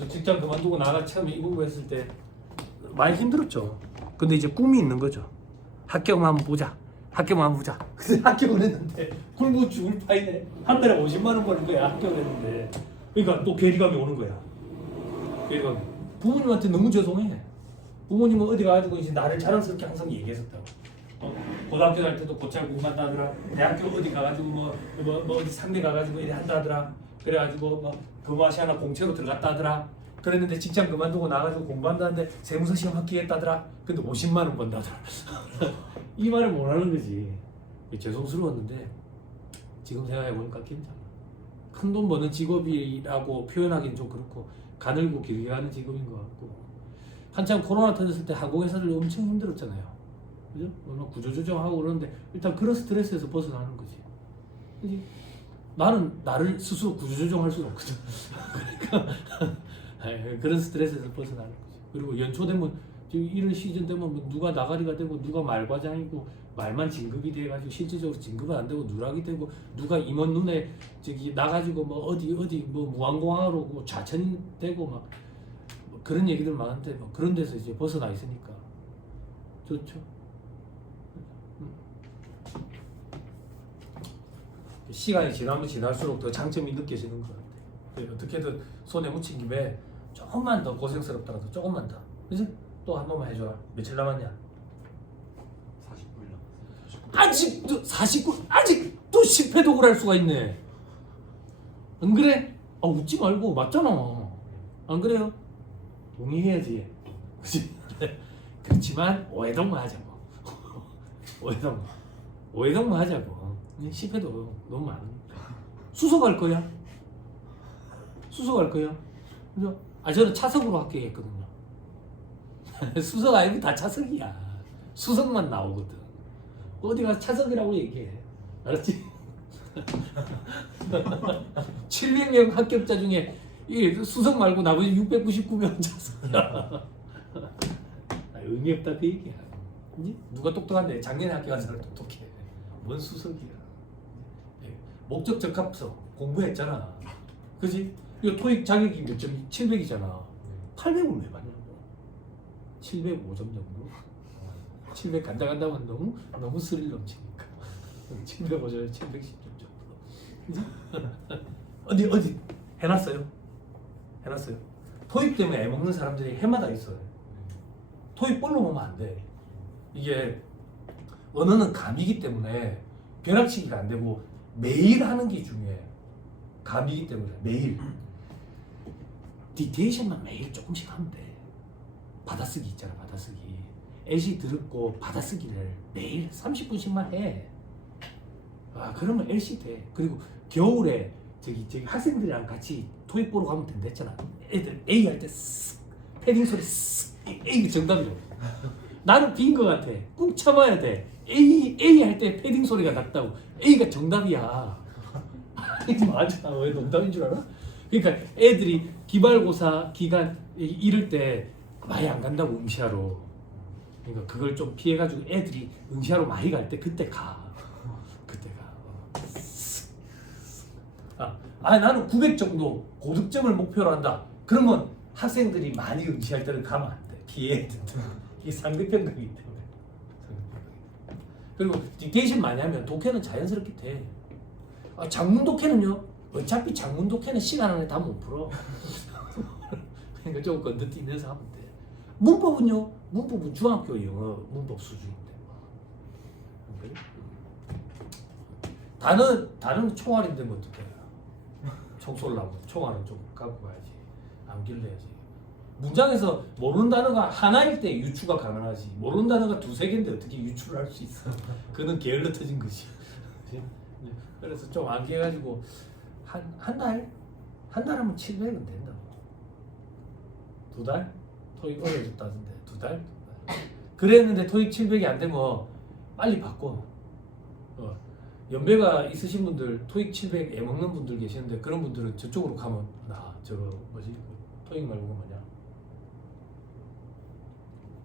저도 직장 그만두고 나가 처음에 이 공부했을 때 많이 힘들었죠. 근데 이제 꿈이 있는 거죠. 합격만 한번 보자. 합격만 한번 보자. 그래서 합격을 했는데 굶고 죽을 파이네. 한 달에 50만 원 버는 거야. 합격을 했는데. 그러니까 또 괴리감이 오는 거야. 괴리감이. 부모님한테 너무 죄송해. 부모님은 어디 가가지고 이제 나를 자랑스럽게 항상 얘기했었다고. 고등학교 다닐 때도 고찰 공부한다 하더라. 대학교 어디 가가지고 뭐 어디 상대 가가지고 이래 한다 하더라. 그래가지고 뭐 근무하시 하나 공채로 들어갔다 하더라. 그랬는데 직장 그만두고 나가지고 공부한다는데 세무서 시험 합격했다더라. 근데 50만 원 번다더라. 이 말을 못하는 거지. 죄송스러웠는데 지금 생각해보니까 괜찮아. 큰 돈 버는 직업이라고 표현하기는 좀 그렇고 가늘고 길게 가는 직업인 것 같고 한참 코로나 터졌을 때 항공회사들 엄청 힘들었잖아요. 그죠? 구조조정하고 그러는데 일단 그런 스트레스에서 벗어나는 거지. 그지? 나는 나를 스스로 구조조정할 수는 없거든. 그러니까 그런 스트레스에서 벗어나는 거지. 그리고 연초 되면 지금 이런 시즌 되면 뭐 누가 나가리가 되고 누가 말과장이고 말만 진급이 돼가지고 실질적으로 진급은 안 되고 누락이 되고 누가 임원 눈에 저기 나가지고 뭐 어디 뭐 무항공항으로 뭐 좌천이 되고 막 뭐 그런 얘기들 많은데 뭐 그런 데서 이제 벗어나 있으니까 좋죠. 시간이 지나면 지날수록 더 장점이 느껴지는 것 같아요. 어떻게든 손에 묻힌 김에 조금만 더 고생스럽더라도 조금만 더. 그래서 또 한 번만 해줘라. 며칠 남았냐? 49일 남았어요. 아직도 49, 아직도 10회 독을 할 수가 있네. 안 그래? 아 웃지 말고 맞잖아. 안 그래요? 동의해야지. 그렇지? 그렇지만 오해동만 하자고. 오해동만 하자고. 10회도 너무 많아. 수석할 거야? 수석할 거야? 그죠? 아 저는 차석으로 합격했거든요. 수석 아니고 다 차석이야. 수석만 나오거든. 어디 가서 차석이라고 얘기해. 알았지? 700명 합격자 중에 이 수석 말고 나머지 699명 차석이야. 의미 없다 그 얘기야. 그지? 누가 똑똑한데 작년에 합격한 사람 똑똑해. 뭔 수석이야. 목적 적합성 공부했잖아. 그지? 이거 토익 자격이 몇 점? 700이잖아. 800을 왜 받냐고. 705점 정도. 700 간다 하면 너무 스릴 넘치니까. 705점에 710점 정도. 그지? 어디 해놨어요? 해놨어요. 토익 때문에 애먹는 사람들이 해마다 있어요. 토익 볼로 보면 안 돼. 이게 언어는 감이기 때문에 벼락치기가 안 되고 매일 하는 게 중요해. 감이기 때문에 매일 디테이션만 매일 조금씩 하면 돼. 받아쓰기 있잖아. 받아쓰기 LC 들었고 받아쓰기를 매일 30분씩만 해. 아 그러면 LC 돼. 그리고 겨울에 저기 학생들이랑 같이 토익 보러 가면 된댔잖아. 애들 A 할 때 패딩 소리 A가 정답이죠. 나는 빈 거 같아. 꾹 참아야 돼. A 할 때 패딩 소리가 났다고. A가 정답이야. 맞아. 왜 농담인 줄 알아? 그러니까 애들이 기말고사 기간 이럴 때 많이 안 간다고 응시하러. 그러니까 그걸 좀 피해가지고 애들이 응시하러 많이 갈 때 그때 가. 그때 가. 나는 900 정도 고득점을 목표로 한다. 그러면 학생들이 많이 응시할 때는 가면 안 돼. 피해야 된다. 이게 상대평가이기 때문에. 그리고 디테이션 많이 하면 독해는 자연스럽게 돼. 장문 독해는요. 어차피 장문 독해는 시간 안에 다 못 풀어. 그러니까 좀 건너뛰면서 하면 돼. 문법은요. 문법은 중학교 영어 문법 수준인데. 단어는 총알인데 뭐 어떡해. 총 쏠라고. 총알은 좀 갖고 가야지. 암기를 해야지. 문장에서 모르는 단어가 하나일 때 유추가 가능하지. 모르는 단어가 두세 개인데 어떻게 유추를 할 수 있어. 그는 게을러 터진 거지. 그래서 좀 암기해가지고 한 달? 한 달 하면 700은 된다. 2달? 토익 어려졌다던데 2달? 그랬는데 토익 700이 안 되면 빨리 바꿔. 연배가 있으신 분들 토익 700 애먹는 분들 계시는데 그런 분들은 저쪽으로 가면 저거 뭐지? 토익 말고 뭐냐?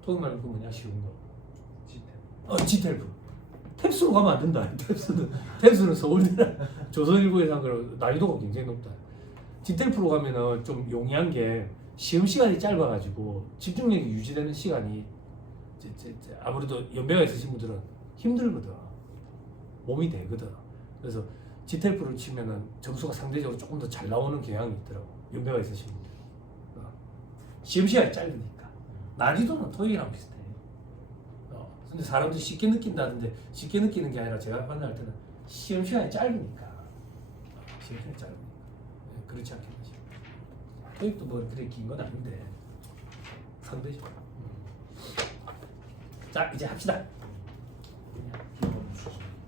토익 말고 그 뭐냐? 쉬운 거. 지텔프. 탭스로 가면 안 된다. 탭스는 서울대나 조선일보에서 한 거로 난이도가 굉장히 높다. 지텔프로 가면은 좀 용이한 게 시험 시간이 짧아가지고 집중력이 유지되는 시간이 아무래도 연배가 있으신 분들은 힘들거든. 몸이 되거든. 그래서 지텔프를 치면은 점수가 상대적으로 조금 더 잘 나오는 경향이 있더라고. 연배가 있으신 분들. 시험 시간이 짧으니까. 난이도는 토익이랑 비슷해. 근데 사람들이 쉽게 느낀다는데 쉽게 느끼는 게 아니라 제가 만날 때는 시험 시간이 짧으니까. 시험 시간이 짧으니까. 그렇지 않겠나 싶어요. 토익도 뭐 그렇게 긴 건 아닌데 상대죠. 자 이제 합시다.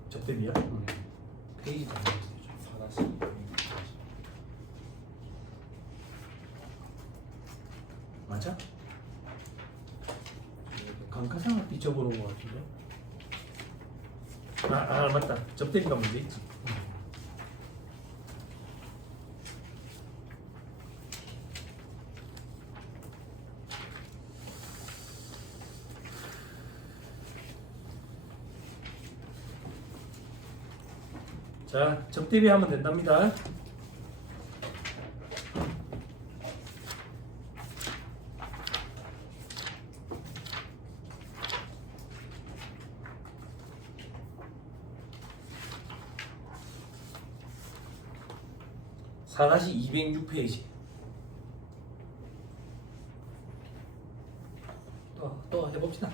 접대비야? 페이지 좀 보여주죠. 맞아? 감가상각 비춰보는 것 같은데? 맞다. 접대비가 문제 있지. 자, 접대비 하면 된답니다. 사다시 206페이지. 또 해봅시다.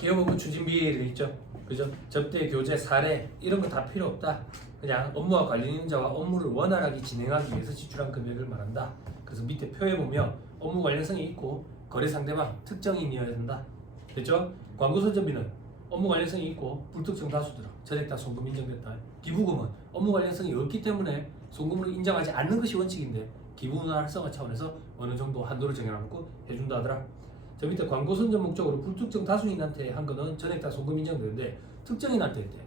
기업업무 추진비에 되어 있죠. 그죠? 접대, 교재, 사례 이런 거 다 필요 없다. 그냥 업무와 관련 인자와 업무를 원활하게 진행하기 위해서 지출한 금액을 말한다. 그래서 밑에 표에 보면 업무 관련성이 있고 거래 상대방 특정인이어야 된다. 됐죠? 광고 선전비는 업무 관련성이 있고 불특정 다수더라. 전액 송금 인정됐다. 기부금은 업무 관련성이 없기 때문에 송금으로 인정하지 않는 것이 원칙인데 기부문화 활성화 차원에서 어느 정도 한도를 정해놓고 해준다 하더라. 저 밑에 광고 선전 목적으로 불특정 다수인한테 한 거는 전액 다 송금 인정되는데 특정인한테 했대.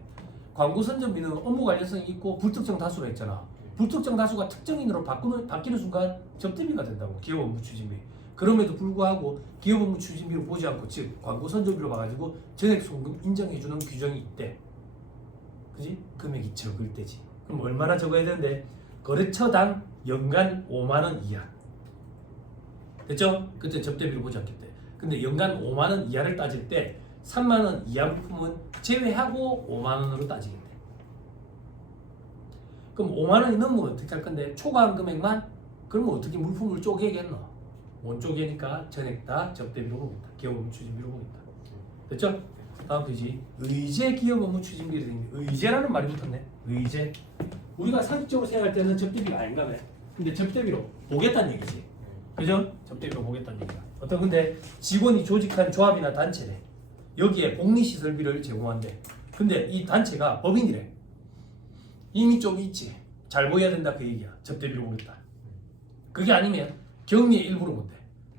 광고 선전비는 업무 관련성이 있고 불특정 다수로 했잖아. 불특정 다수가 특정인으로 바뀌는 순간 접대비가 된다고. 기업 업무 추진비. 그럼에도 불구하고 기업 업무 추진비로 보지 않고 즉 광고 선전비로 봐가지고 전액 송금 인정해주는 규정이 있대. 그지? 금액이 적을 때지. 그럼 얼마나 적어야 되는데 거래처당 연간 5만 원 이하. 됐죠? 그때 접대비로 보지 않겠대. 근데 연간 5만 원 이하를 따질 때 3만 원 이하 물품은 제외하고 5만 원으로 따지겠대. 그럼 5만 원이 넘으면 어떻게 할 건데 초과한 금액만? 그러면 어떻게 물품을 쪼개겠노? 못 쪼개니까 전액 다 접대비로 보겠다. 기업 업무 추진비로 보겠다. 됐죠? 다음 페이지. 의제 기업 업무 추진비를 생긴 의제라는 말이 붙었네. 의제. 우리가 상식적으로 생각할 때는 접대비가 아닌가며. 근데 접대비로 보겠다는 얘기지. 그죠? 접대비로 보겠다는 얘기야. 어떤 근데 직원이 조직한 조합이나 단체래. 여기에 복리시설비를 제공한대. 근데 이 단체가 법인이래. 이미 좀 있지. 잘 보여야 된다 그 얘기야. 접대비로 보겠다. 그게 아니면 격리의 일부로 본대.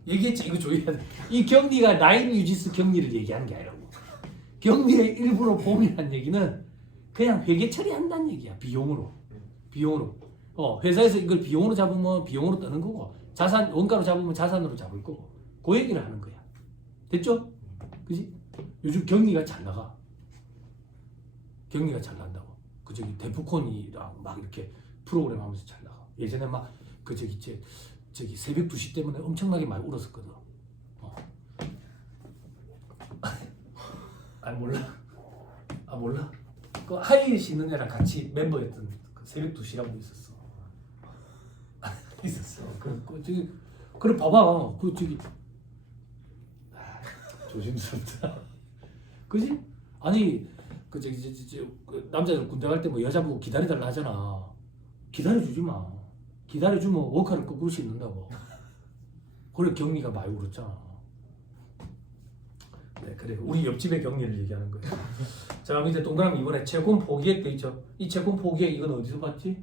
얘기했지. 이거 조여야 돼. 이 격리가 나인 유지스 격리를 얘기하는 게 아니라고. 격리의 일부로 봄이라는 얘기는 그냥 회계 처리한다는 얘기야. 비용으로. 회사에서 이걸 비용으로 잡으면 비용으로 뜨는 거고 자산 원가로 잡으면 자산으로 잡을 거고 그 얘기를 하는 거야. 됐죠? 그지? 요즘 격리가 잘 나가. 격리가 잘 난다고. 그 저기 데프콘이랑 막 이렇게 프로그램 하면서 잘 나가. 예전에 막 그 저기 새벽 2시 때문에 엄청나게 많이 울었었거든. 몰라. 그 하이힐 있는 애랑 같이 멤버였던 그 새벽 2시라고 있었어. 있었어. 그래 봐봐. 그 저기 조심스럽다. 그지? 아니 그 그 남자들 군대 갈 때 뭐 여자 보고 기다려달라 하잖아. 기다려주지 마. 기다려주면 워카를 거꾸로 씹는다고. 그래 격리가 많이 울었잖아. 네, 그래 우리 옆집의 격리를 얘기하는 거예요. 자 밑에 동그라미 이번에 채권 포기액 돼 있죠. 이 채권 포기액 이건 어디서 봤지?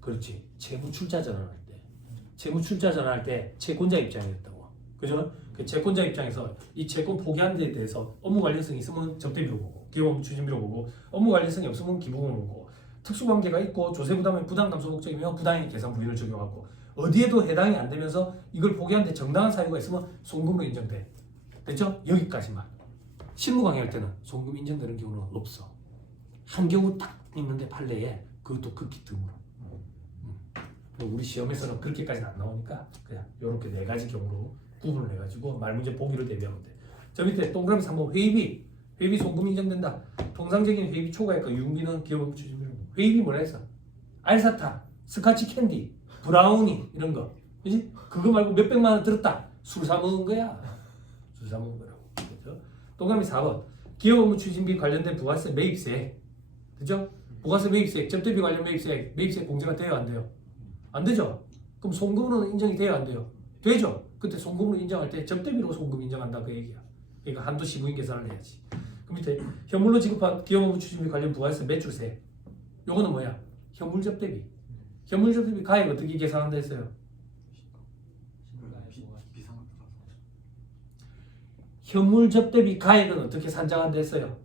그렇지. 채무 출자 전환할 때. 채무 출자 전환할 때 채권자 입장이었다고. 그죠? 그 채권자 입장에서 이 채권 포기하는 데 대해서 업무 관련성이 있으면 접대비로 보고 기업 업무 추진비로 보고 업무 관련성이 없으면 기부금으로 보고 특수관계가 있고 조세 부담의 부담 감소 목적이면 부당의 계산 부인을 적용하고 어디에도 해당이 안 되면서 이걸 포기하는데 정당한 사유가 있으면 송금으로 인정돼. 됐죠? 여기까지만. 실무 강의할 때는 송금 인정되는 경우는 없어. 한 경우 딱 있는데 판례에 그것도 극히 드물어. 우리 시험에서는 그렇게까지는 안 나오니까 그냥 이렇게 네 가지 경우로 구분을 해가지고 말 문제 보기로 대비하면 돼. 저 밑에 동그라미 3번 회의비 송금 인정된다. 통상적인 회의비 초과액과 유흥비는 기업은 추진비로. 회의비 뭐라 했어? 알사탕, 스카치 캔디, 브라우니 이런 거, 그지? 그거 말고 몇 백만 원 들었다. 술 사 먹은 거야. 술 사 먹은 거라고. 그죠? 동그라미 4번 기업 업무 추진비 관련된 부가세 매입세, 그죠? 부가세 매입세, 접대비 관련 매입세 공제가 돼요, 안 돼요? 안 되죠? 그럼 송금으로는 인정이 돼요, 안 돼요? 되죠? 그때 송금으로 인정할 때 접대비로 송금 인정한다 그 얘기야. 그러니까 한도 시부인 계산을 해야지. 그 밑에 현물로 지급한 기업 업무 추진비 관련 부가세 매출세, 요거는 뭐야? 현물 접대비. 현물 접대비 가액 어떻게 계산한다 했어요? 현물 접대비 가액은 어떻게 산정한다 했어요?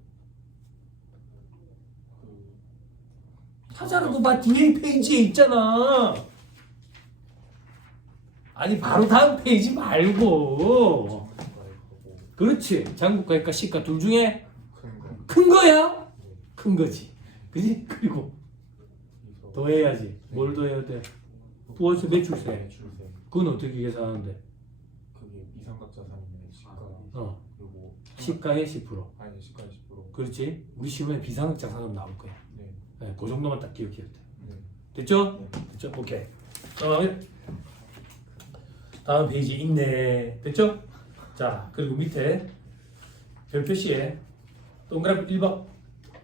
하자는 거 봐. 뒤에 페이지에 있잖아. 아니 바로 다음 페이지 말고. 그렇지. 장부가액과 시가 둘 중에 큰 거야? 큰 거지. 그지? 그리고 더 해야지. 뭘 더 해야 돼? 부가세 매출세. 그건 어떻게 계산하는데? 그게 비상각자산이면 시가 그리고 시가의 10%. 아니 시가의 10%. 그렇지? 우리 시험에 비상각자산은 나올 거야. 네. 네, 그 정도만 딱 기억해야 돼. 네. 됐죠? 네. 됐죠? 오케이. 다음 페이지 있네. 됐죠? 자, 그리고 밑에 별표시에 동그라미 1번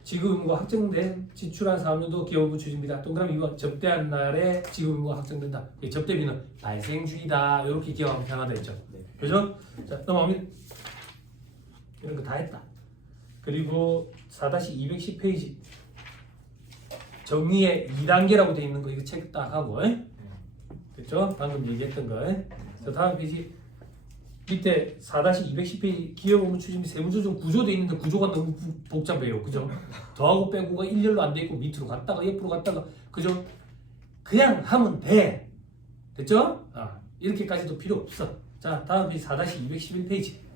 지급 의무가 확정된 지출한 사업료도 기업부 추진비다. 동그라미 2번 접대한 날에 지급 의무가 확정된다. 이 접대비는 발생주의다. 이렇게 기억하면 편하다 했죠. 네. 그죠? 자, 넘어가면 이런 거 다 했다. 그리고 4-210페이지 정리의 2단계라고 되어 있는 거 이거 체크 딱 하고, 됐죠? 방금 얘기했던 거. 자, 다음 페이지 밑에 4-210페이지 기업 업무 추진비 세무조정 구조돼 있는데 구조가 너무 복잡해요. 그죠? 더하고 빼고가 일렬로 안 돼 있고 밑으로 갔다가 옆으로 갔다가, 그죠? 그냥 하면 돼. 됐죠? 이렇게까지도 필요 없어. 자, 다음 페이지 4-211페이지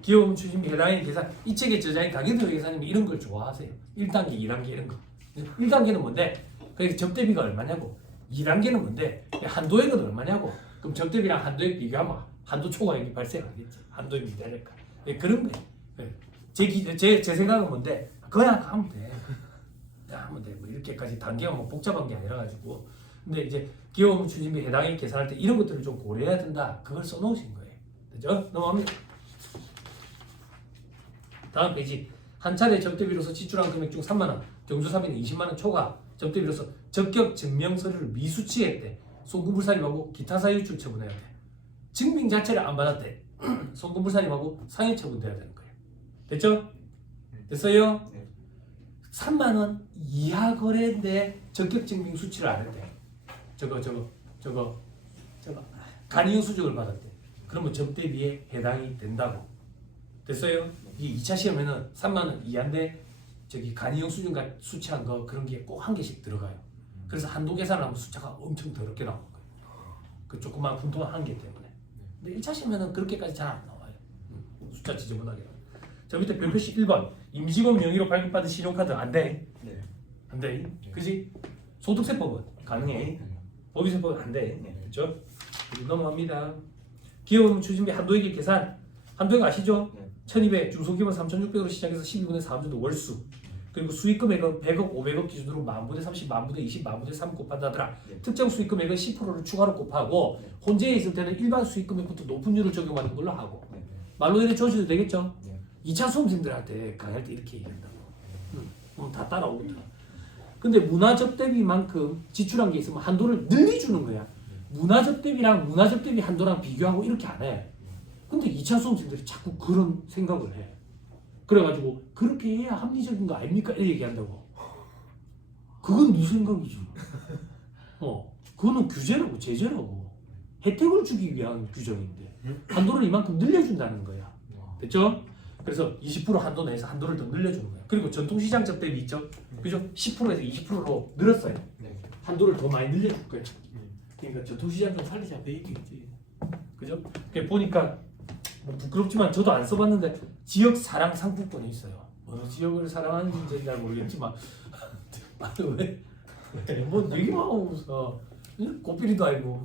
기업 업무 추진비 해당의 계산, 이 책에 저자인 강현도 계산님 이런 걸 좋아하세요. 1단계, 2단계 이런 거. 1단계는 뭔데? 그러니까 접대비가 얼마냐고. 2단계는 뭔데? 한도액은 얼마냐고. 그럼 접대비랑 한도액 비교하면 한도 초과액이 발생하겠지. 한도액 미달할까. 그런 거예요. 제 생각은 뭔데? 그냥 하면 돼. 그냥 하면 돼. 뭐 이렇게까지 단계가 뭐 복잡한 게 아니라 가지고. 근데 이제 기업 업무 추진비 해당액 계산할 때 이런 것들을 좀 고려해야 된다. 그걸 써놓으신 거예요. 그죠? 넘어갑니다. 다음 페이지 한 차례 접대비로서 지출한 금액 중 3만 원, 경조사비는 20만 원 초과 접대비로서 적격 증명 서류를 미수치했대. 송금불사님하고 기타 사유출 처분해야 돼. 증빙 자체를 안 받았대. 송금불사님하고 상해 처분돼야 되는 거예요. 됐죠? 됐어요? 네. 3만 원 이하 거래인데 적격 증빙 수치를 안 했대. 저거 간이용 수적을 받았대. 그러면 접대비에 해당이 된다고. 됐어요? 이 2차 시험에는 3만 원 이하인데 저기 간이용 수준과 수치한 거 그런 게 꼭 한 개씩 들어가요. 그래서 한도 계산을 하면 숫자가 엄청 더럽게 나오는 거예요. 그 조그만 분통한 한 개 때문에. 근데 1차 시험에는 그렇게까지 잘 안 나와요. 숫자 지저분하게. 저 밑에 별표시 1번 임직원 명의로 발급받은 신용카드 안 돼. 네. 안 돼. 그지? 소득세법은 가능해. 법인세법은 안 돼. 그렇죠? 넘어갑니다. 기업 추진비 한도액의 계산. 한도액 아시죠? 1200, 중소기업은 3600으로 시작해서 12분의 4 정도 월수. 그리고 수익 금액은 100억, 500억 기준으로 만분의 30, 만분의 20, 만분의 3 곱한다더라. 특정 수익 금액은 10%를 추가로 곱하고 혼재에 있을 때는 일반 수익 금액부터 높은 율을 적용하는 걸로 하고. 말로 이렇게 줘도 되겠죠? 2차 수험생들한테 강의할 때 이렇게 얘기한다고. 다 따라오더라. 근데 문화접대비만큼 지출한 게 있으면 한도를 늘려주는 거야. 문화접대비랑 문화접대비 한도랑 비교하고 이렇게 안 해. 근데 2차 수험생들이 자꾸 그런 생각을 해. 그래가지고 그렇게 해야 합리적인 거 아닙니까? 이렇게 얘기한다고. 그건 네 생각이지. 그거는 규제라고, 제재라고. 혜택을 주기 위한 규정인데 한도를 이만큼 늘려준다는 거야. 됐죠? 그래서 20% 한도 내에서 한도를 더 늘려주는 거야. 그리고 전통시장 접대비 있죠? 그죠? 10%에서 20%로 늘었어요. 한도를 더 많이 늘려줄 거예요. 그러니까 전통시장 좀 살리자 그 얘기겠지. 그죠? 보니까 뭐 부끄럽지만 저도 안 써봤는데 지역 사랑 상품권이 있어요. 어느 지역을 사랑하는지 잘 모르겠지만 뭐 얘기만 하고 웃어. 고삐리도 아니고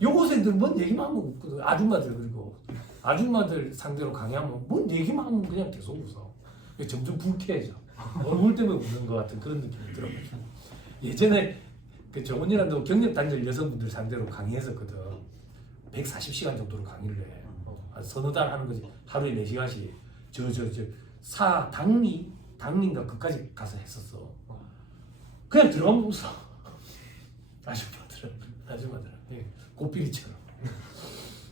여고생들 뭔 얘기만 하면 웃거든. 아줌마들 그리고 아줌마들 상대로 강의하면 뭔 얘기만 하면 그냥 계속 웃어. 점점 불쾌해져. 얼굴 때문에 웃는 것 같은 그런 느낌이 들어가지고 예전에 그 정원이라도 경력 단절 여성분들 상대로 강의했었거든. 140시간 정도로 강의를 해. 한 서너 달 하는 거지. 하루에 4시간씩. 당리인가 그까지 가서 했었어. 그냥 들어가면 웃어. 아줌마들은 고삐리처럼.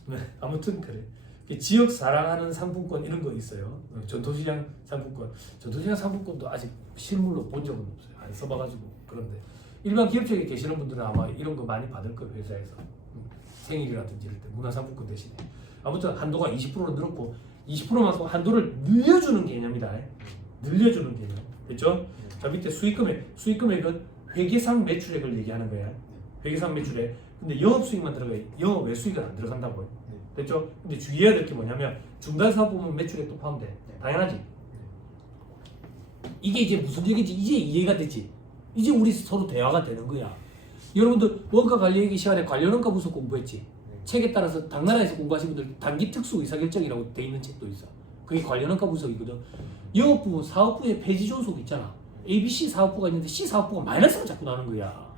네, 아무튼 그래. 지역 사랑하는 상품권 이런 거 있어요. 전통시장 상품권. 전통시장 상품권도 아직 실물로 본 적은 없어요. 안 써봐가지고. 그런데 일반 기업 쪽에 계시는 분들은 아마 이런 거 많이 받을 거예요. 회사에서. 생일이라든지 이럴 때 문화상품권 대신에. 아무튼 한도가 20%로 늘었고 20%만큼 한도를 늘려주는 개념이다. 늘려주는 개념. 됐죠? 자 밑에 수익금액은 회계상 매출액을 얘기하는 거야. 회계상 매출액. 근데 영업수익만 들어가요. 영업 외수익은 안 들어간다고요. 됐죠? 근데 주의해야 될 게 뭐냐면 중단사업 부문 매출액도 포함돼. 당연하지. 이게 이제 무슨 얘기인지 이제 이해가 되지. 이제 우리 서로 대화가 되는 거야. 여러분들 원가관리회계 시간에 관련원가 분석 공부했지. 책에 따라서 당나라에서 공부하신 분들 단기 특수 의사결정이라고 돼 있는 책도 있어. 그게 관련원가 분석이거든. 영업부문 사업부의 폐지 존속 있잖아. ABC 사업부가 있는데 C 사업부가 마이너스가 자꾸 나는 거야.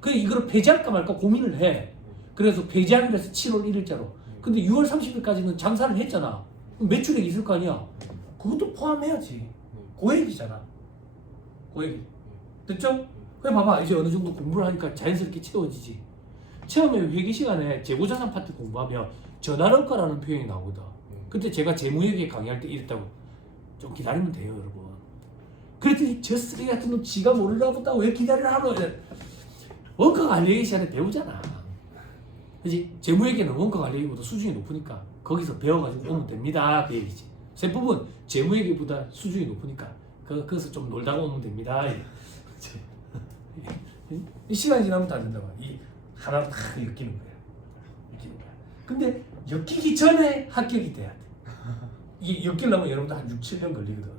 그래 이거를 폐지할까 말까 고민을 해. 그래서 폐지하기로 해서 7월 1일자로. 근데 6월 30일까지는 장사를 했잖아. 그럼 매출액이 있을 거 아니야. 그것도 포함해야지. 고액이잖아. 고액. 됐죠? 그래 봐봐 이제 어느 정도 공부를 하니까 자연스럽게 채워지지. 처음에 회계 시간에 재고자산 파트 공부하면 전환원가라는 표현이 나오거든. 그때 제가 재무회계 강의할 때 이랬다고. 좀 기다리면 돼요 여러분. 그랬더니 저 쓰레기 같은 놈 지가 모르나 보다 왜 기다리라고. 원가관리회계 시간에 배우잖아. 그지? 재무회계는 원가관리회계보다 수준이 높으니까 거기서 배워가지고 오면 됩니다 그 얘기지. 세법은 재무회계보다 수준이 높으니까 거기서 좀 놀다가 오면 됩니다. 이 시간이 지나면 다 된다고. 이 하나 다 엮이는 거야. 엮이는 거야. 근데 엮이기 전에 합격이 돼야 돼. 이게 엮이려면 여러분들 한 6, 7년 걸리거든.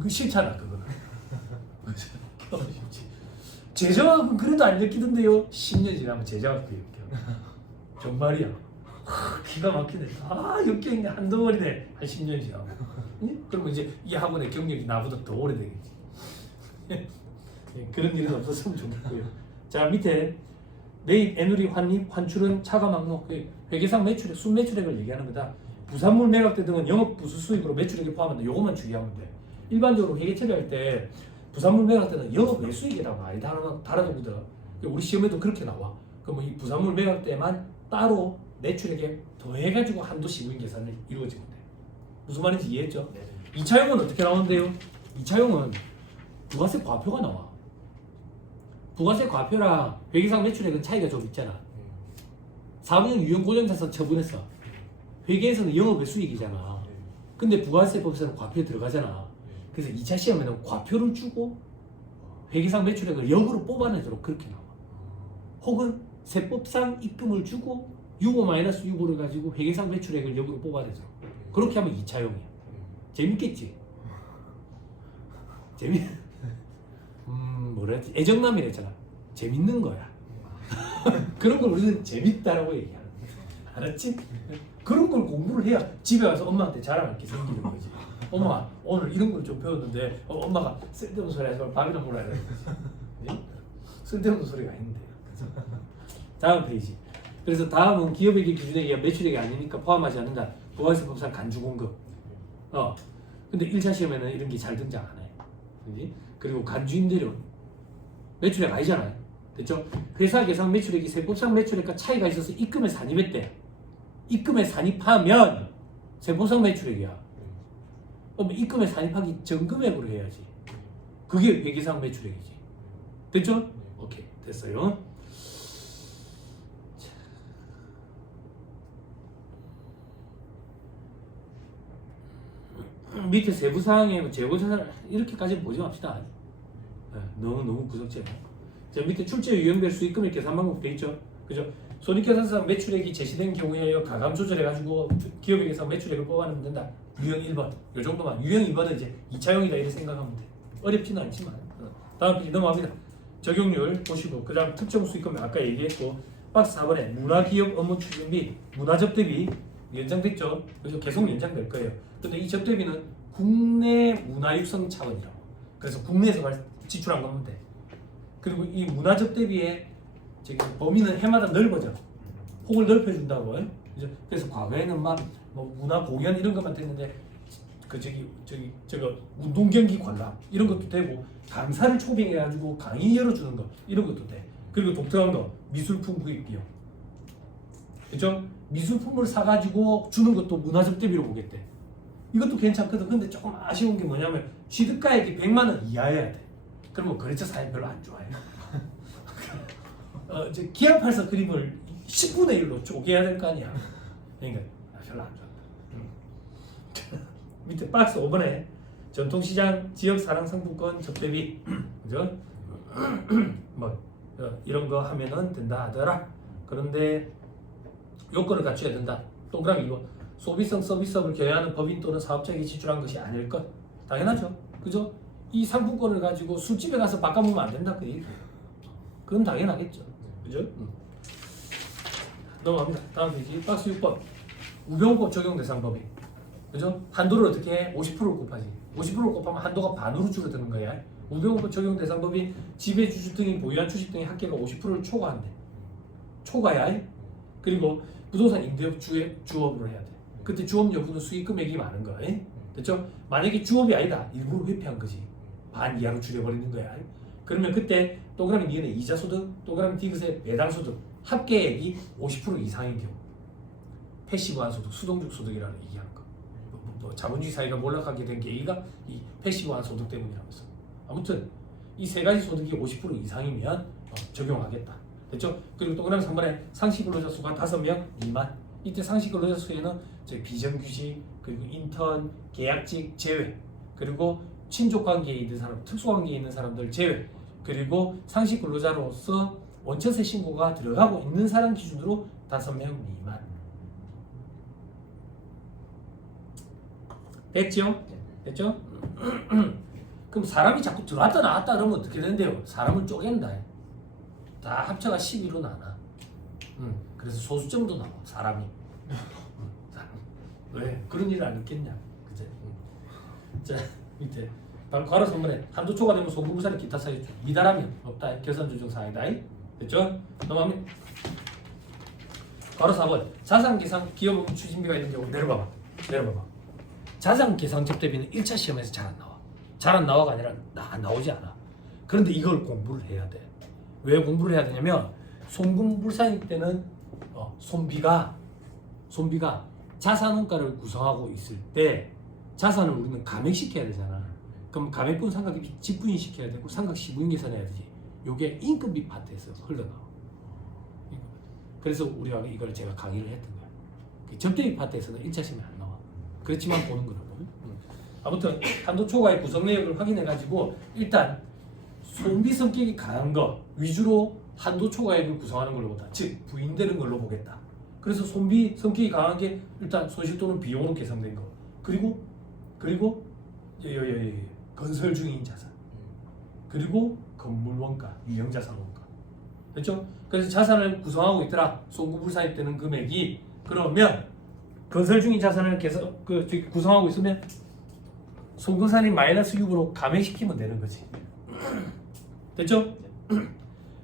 그 싫잖아 그거는. 재정학은 그래도 안 엮이던데요. 10년 지나면 재정학도 엮여. 정말이야. 기가 막히네. 엮여있네. 한 덩어리네. 한 10년 지나면. 그러면 이제 이 학원의 경력이 나보다 더 오래되겠지. 그런 일은 없었으면 좋겠고요. 자 밑에 매입, 애누리, 환입, 환출은 차감 항목, 회계상 매출액, 순매출액을 얘기하는 거다. 부산물 매각대 등은 영업 부수 수익으로 매출액에 포함한다. 요것만 주의하면 돼. 일반적으로 회계 처리할 때 부산물 매각대는 영업 외수익이라고 많이 달아두거든. 우리 시험에도 그렇게 나와. 그러면 이 부산물 매각대만 따로 매출액에 더해가지고 한도 시부인 계산을 이루어지면 돼. 무슨 말인지 이해했죠? 네. 2차용은 어떻게 나오는데요? 2차용은 부가세 과표가 나와. 부가세 과표랑 회계상 매출액은 차이가 좀 있잖아. 사업용 유형 고정자산 처분했어. 회계에서는 영업의 수익이잖아. 근데 부가세법에서는 과표에 들어가잖아. 그래서 2차 시험에는 과표를 주고 회계상 매출액을 역으로 뽑아내도록 그렇게 나와. 혹은 세법상 입금을 주고 유보-유보를 가지고 회계상 매출액을 역으로 뽑아내도록. 그렇게 하면 2차용이야. 재밌겠지? 뭐라 했지? 애정남이랬잖아. 재밌는 거야. 그런 걸 우리는 재밌다라고 얘기하는 거야. 알았지? 그런 걸 공부를 해야 집에 와서 엄마한테 자랑할 게 생기는 거지. 엄마 오늘 이런 걸 좀 배웠는데 엄마가 쓸데없는 소리 하지 말고 밥이나 먹으라 이러는 거지. 쓸데없는 소리가 아닌데. 다음 페이지. 그래서 다음은 기업에게 기준에 의한 매출액이 아니니까 포함하지 않는다. 부가세법상 간주공급. 근데 1차 시험에는 이런 게 잘 등장 안 해. 그지? 그리고 간주임대료는 매출액 아니잖아요. 됐죠? 회사 계산 매출액이 세법상 매출액과 차이가 있어서 입금에 산입했대. 입금에 산입하면 세법상 매출액이야. 그럼 입금에 산입하기 전 금액으로 해야지. 그게 회계상 매출액이지. 됐죠? 오케이, 됐어요. 밑에 세부사항에 재고자산 이렇게까지 보지 맙시다. 네, 너무 구석지예요. 자 밑에 출제 유형별 수익금액 계산 방법 돼 있죠. 그죠? 손익계산상 매출액이 제시된 경우에 가감 조절해가지고 기업에게서 매출액을 뽑아내면 된다. 유형 1번 이 정도만. 유형 2번은 이제 2차용이다 이렇게 생각하면 돼. 어렵지는 않지만. 다음 페이지 넘어갑니다. 적용률 보시고 그 다음 특정 수익금 아까 얘기했고 박스 4번에 문화기업 업무 추진비 문화접대비 연장됐죠. 그래서 계속 연장될 거예요. 근데 이 접대비는 국내 문화육성 차원이라고. 그래서 국내에서 지출한 거면 돼. 그리고 이 문화접대비의 지금 범위는 해마다 넓어져. 폭을 넓혀준다고. 그래서 과거에는 막 뭐 문화 공연 이런 것만 됐는데 저거 운동 경기 관람 이런 것도 되고 강사를 초빙해가지고 강의 열어주는 거 이런 것도 돼. 그리고 독특한 거 미술품 구입 비용. 그죠? 미술품을 사가지고 주는 것도 문화접대비로 보겠대. 이것도 괜찮거든. 근데 조금 아쉬운 게 뭐냐면 취득가액이 100만 원 이하여야 돼. 그러면 거래처 사장님 별로 안 좋아해. 이제 기합해서 그림을 10분의 1로 쪼개야 될 거 아니야. 그러니까 별로 안 좋아. 밑에 박스 5번에 전통시장 지역사랑 상품권 접대비 그죠? 뭐 이런 거 하면은 된다 하더라. 그런데 요건을 갖춰야 된다. 동그라미 이거 소비성 서비스업을 경영하는 법인 또는 사업자에게 지출한 것이 아닐 것. 당연하죠. 그죠? 이 상품권을 가지고 술집에 가서 바꿔보면 안 된다 그 얘기. 그건 당연하겠죠. 그죠? 넘어갑니다. 다음 페이지 박스 6번 우병우법 적용 대상 법인. 그죠? 한도를 어떻게 해? 50%를 곱하지. 50%를 곱하면 한도가 반으로 줄어드는 거야. 우병우법 적용 대상 법인 지배주주 등이 보유한 주식 등의 합계가 50%를 초과한대. 초과야. 그리고 부동산 임대업 주업으로 해야 돼. 그때 주업 여부는 수익 금액이 많은 거야. 됐죠? 만약에 주업이 아니다. 일부러 회피한 거지. 반 이하로 줄여버리는 거야. 그러면 그때 동그라미 니은의 이자소득, 동그라미 디귿의 배당소득 합계액이 50% 이상인 경우 패시브한 소득, 수동적 소득이라는 얘기하는 거. 자본주의 사회가 몰락하게 된 계기가 이 패시브한 소득 때문이라면서. 아무튼 이 세 가지 소득이 50% 이상이면 적용하겠다. 됐죠? 그리고 동그라미 3번에 상시 근로자 수가 5명 미만. 이때 상시 근로자 수에는 비정규직, 그리고 인턴, 계약직 제외, 그리고 친족 관계에 있는 사람, 특수 관계에 있는 사람들 제외, 그리고 상시 근로자로서 원천세 신고가 들어가고 있는 사람 기준으로 5명 미만. 됐죠? 됐죠? 그럼 사람이 자꾸 들어왔다 나왔다 그러면 어떻게 되는데요? 사람을 쪼갠다. 다 합쳐가 12로 나눠. 그래서 소수점도 나와 사람이. 왜? 그런 일을 안 했겠냐? 그제? 자 밑에 괄호 3번에 한도 초과되면 소금부사리 기타 사유 미달하면 없다. 결산 조정 사항이다. 됐죠? 넘어가면 괄호 4번 자산 계상 기업 업무 추진비가 있는 경우 내려봐봐. 자산 계상 접대비는 1차 시험에서 잘 안 나와. 잘 안 나와가 아니라 나오지 않아. 그런데 이걸 공부를 해야 돼. 왜 공부를 해야 되냐면 송금불산일 때는 손비가 자산원가를 구성하고 있을 때 자산을 우리는 감액시켜야 되잖아. 그럼 감액분 상각비 직분인 시켜야 되고 상각 시부인 계산해야 되지. 요게 인건비 파트에서 흘러나와. 그래서 우리가 이걸 제가 강의를 했던 거야. 접대비 파트에서는 1차 시험에 안 나와. 그렇지만 보는 거라고. 아무튼 한도 초과의 구성 내역을 확인해가지고 일단 손비 성격이 강한 거 위주로 한도 초과액을 구성하는 걸로 보다. 즉 부인되는 걸로 보겠다. 그래서 손비 성격이 강한 게 일단 손실 또는 비용으로 계산된 거. 그리고 건설 중인 자산. 그리고 건물 원가, 유형 자산 원가. 됐죠? 그래서 자산을 구성하고 있더라. 송구불사입 되는 금액이 그러면 건설 중인 자산을 구성하고 있으면 송금산이 마이너스 6으로 감액시키면 되는 거지. 됐죠?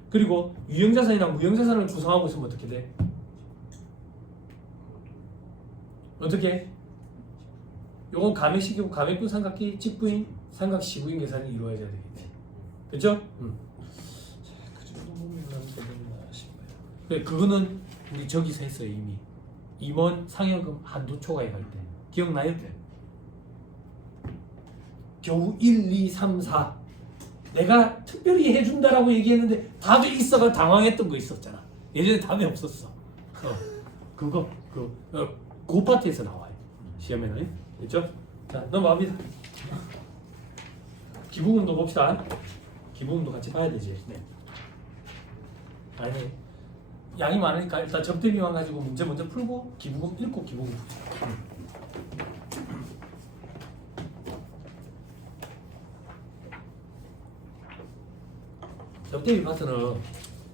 그리고 유형자산이나 무형자산을 구성하고 있으면 어떻게 돼? 어떻게? 요건 감액시키고 감액분 삼각기 직부인 삼각 시부인 계산이 이루어져야 되겠지. 됐죠? 그 정도 보면 되겠나 싶어요. 그래, 그거는 우리 저기서 했어요 이미. 임원 상여금 한도 초과액 할 때. 기억나요? 네. 겨우 1, 2, 3, 4 내가 특별히 해준다라고 얘기했는데 답이 있어가 당황했던 거 있었잖아. 예전에 답이 없었어. 그 파트에서 나와요. 시험에는. 됐죠? 자, 넘어갑니다. 기부금도 봅시다. 기부금도 같이 봐야 되지. 네. 아니, 양이 많으니까 일단 접대비만 가지고 문제 먼저 풀고 기부금 읽고 기부금 봅시다. 접대비 파트는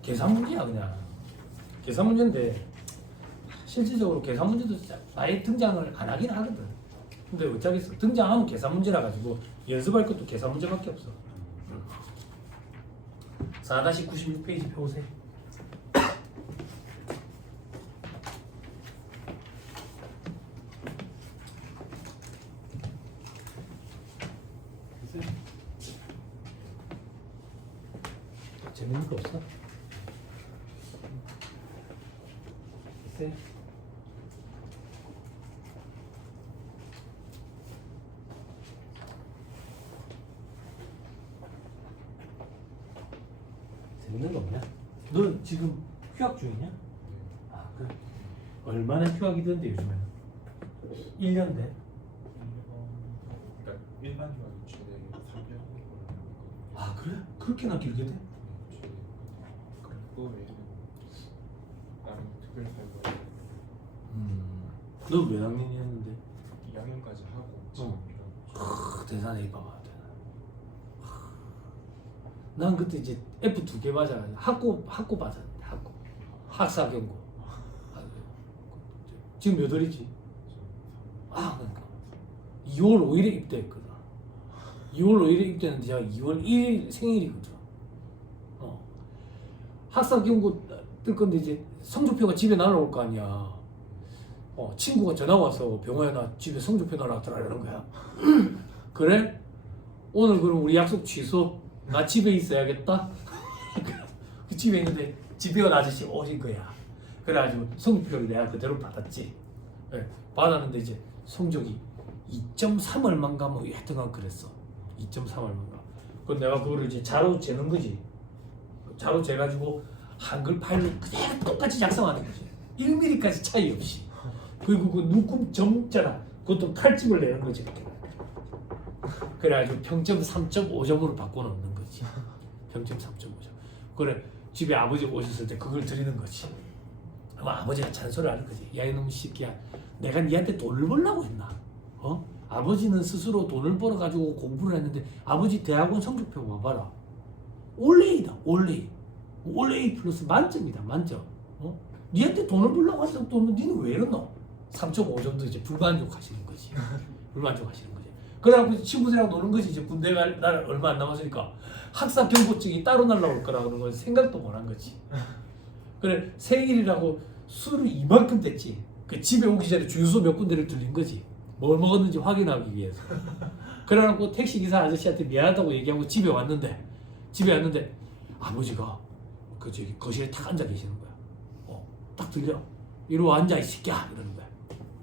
계산 문제야 그냥. 계산 문제인데 실질적으로 계산 문제도 아예 등장을 안 하긴 하거든. 근데 어쩌겠어. 등장하면 계산 문제라 가지고 연습할 것도 계산 문제밖에 없어. 4-96페이지 펴보세요. 재밌는 거 없어? 글쎄. 재밌는 거 없냐? 넌 지금 휴학 중이냐? 아 그래. 얼마나 휴학이 되는데 요즘에는? 1년 돼? 그러니까 일반 휴학이 최대 3개월. 아 그래? 그렇게나 길게 돼? 최대. 그거 외에는 나름 특별 사유가 넌 몇 학년이었는데? 2학년까지 하고 대단해 이봐봐. 난 그때 이제 F 2개 맞아. 학고 맞았는데 학고. 학사 경고. 지금 몇 월이지? 아 그러니까 2월 5일에 입대했거든. 2월 5일에 입대했는데 제가 2월 1일 생일이거든. 학사 경고 뜰 건데 이제 성적표가 집에 날아올 거 아니야. 친구가 전화 와서 병원에 나 집에 성적표 날아왔더라 이러는 거야. 그래? 오늘 그럼 우리 약속 취소. 나 집에 있어야겠다. 그 집에 있는데 집에 온 아저씨 오신 거야. 그래가지고 성적표를 내가 그대로 받았지. 네, 받았는데 이제 성적이 2.3 얼마인가 뭐 하여튼간 그랬어. 2.3 얼마인가. 그럼 내가 그거를 이제 자로 재는 거지. 자로 재가지고 한글 파일로 그대로 똑같이 작성하는 거지. 1mm까지 차이 없이. 그리고 그 눈금 점자라 그것도 칼집을 내는 거지. 이렇게. 그래가지고 평점 3.5점으로 바꿔놓는 거지. 평점 3.5점. 그래 집에 아버지 오셨을 때 그걸 드리는 거지. 그럼 아버지가 잔소리를 하는 거지. 야 이놈 새끼야, 내가 니한테 돈을 벌라고 했나? 아버지는 스스로 돈을 벌어가지고 공부를 했는데 아버지 대학원 성적표 봐봐라. 올레이다 올레이. 올레이 플러스 만점이다 만점. 니한테 돈을 벌라고 했을 돈은 니는 왜 이러노? 3.5점도 이제 불만족하시는 거지. 불만족하시는 거지. 그래갖고 친구들이랑 노는 거지. 이제 군대 갈 날 얼마 안 남았으니까 학사 경고증이 따로 날라올 거라는 건 생각도 못 한 거지. 그래 생일이라고 술을 이만큼 됐지. 그 집에 오기 전에 주유소 몇 군데를 들린 거지. 뭘 먹었는지 확인하기 위해서. 그래갖고 택시기사 아저씨한테 미안하다고 얘기하고 집에 왔는데 아버지가 그 저기 거실에 탁 앉아 계시는 거야. 딱 들려. 이리 와 앉아 이 새끼야 이러는 거야.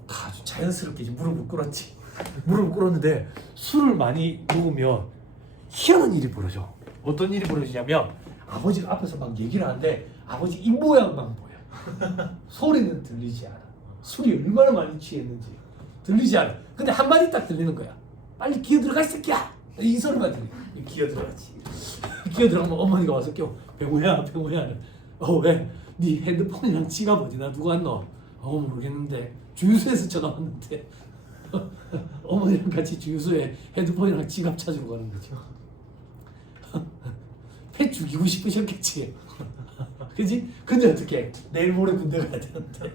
아주 자연스럽게 이제 무릎을 꿇었지. 무릎을 꿇었는데 술을 많이 먹으면 희한한 일이 벌어져. 어떤 일이 벌어지냐면 아버지가 앞에서 막 얘기를 하는데 아버지 입모양만 보여. 소리는 들리지 않아. 술이 얼마나 많이 취했는지 들리지 않아. 근데 한마디 딱 들리는 거야. 빨리 기어 들어가 이 새끼야. 이 소리만 들려. 기어 들어가지. 기어 들어가면 어머니가 와서 껴. 병우야. 왜? 네 핸드폰이랑 지갑 어디나 두고 왔노? 모르겠는데 주유소에서 전화 왔는데 어머니랑 같이 주유소에 핸드폰이랑 지갑 찾으러 가는 거죠. 폐 죽이고 싶으셨겠지. 그지? 근데 어떻게 내일 모레 군대 가야 되는데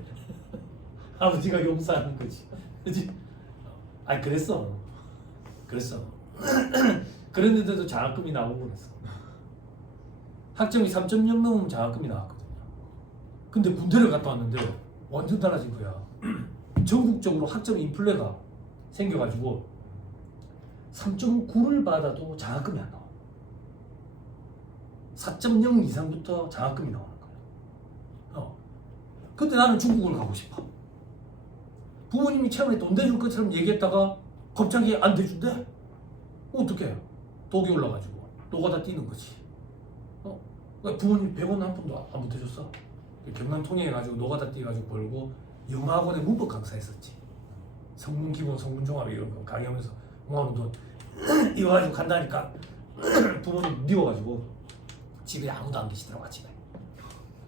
아버지가 용서하는 거지. 그지? 아니 그랬어. 그랬는데도 장학금이 나오고 그랬어. 학점이 3.0 넘으면 장학금이 나왔거든요. 근데 군대를 갔다 왔는데 완전 달라진 거야. 전국적으로 학점 인플레가 생겨가지고 3.9를 받아도 장학금이 안 나와. 4.0 이상부터 장학금이 나오는 거야. 근데 나는 중국을 가고 싶어. 부모님이 처음에 돈 대줄 것처럼 얘기했다가 갑자기 안 대준대? 어떡해? 독이 올라가지고 노가다 뛰는 거지. 부모님 100원 한 푼도 안 보태줬어. 경남 통행해가지고 노가다 뛰어가지고 벌고 영어학원에 문법 강사했었지. 성분 기본, 성분 종합 이런 거 강의하면서 모아놓은 돈 이거 가지고 간다니까 부모님 미워가지고 집에 아무도 안 계시더라고 아침에.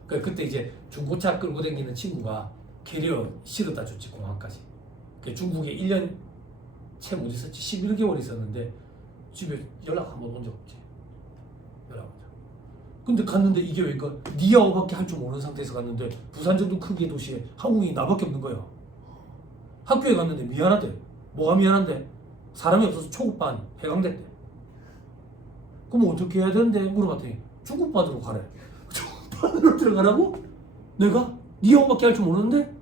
그때 이제 중고차 끌고 다니는 친구가 캐리어 실어다 줬지 공항까지. 중국에 1년 채 못 있었지. 11개월 있었는데 집에 연락 한번 온 적 없지. 연락 온 적. 근데 갔는데 이게 왜 그러니까 니하고밖에 할 줄 모르는 상태에서 갔는데 부산 정도 크기의 도시에 한국인이 나밖에 없는 거야. 학교에 갔는데 미안하대. 뭐가 미안한데? 사람이 없어서 초급반 해강됐대. 그럼 어떻게 해야 되는데? 물어봤더니 중급반으로 가래. 중급반으로 들어가라고? 내가? 니하고밖에 할 줄 모르는데?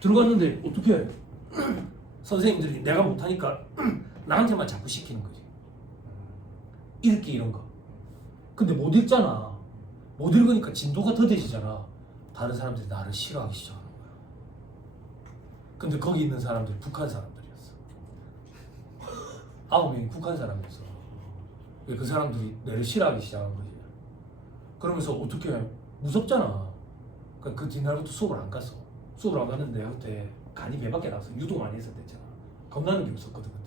들어갔는데 어떻게 해? 선생님들이 내가 못하니까 나한테만 자꾸 시키는 거지. 읽기 이런 거. 근데 못 읽잖아. 못 읽으니까 진도가 더뎌지잖아. 다른 사람들이 나를 싫어하기 시작하는 거야. 근데 거기 있는 사람들이 북한 사람들이었어. 9명이 북한 사람이었어. 그 사람들이 나를 싫어하기 시작한 거지. 그러면서 어떻게 해? 무섭잖아. 그 뒷날부터 수업을 안 갔어. 수업을 안 갔는데 내가 그때 간이 배밖에 나서 유도 많이 했었댔잖아. 겁나는 게 없었거든 그때.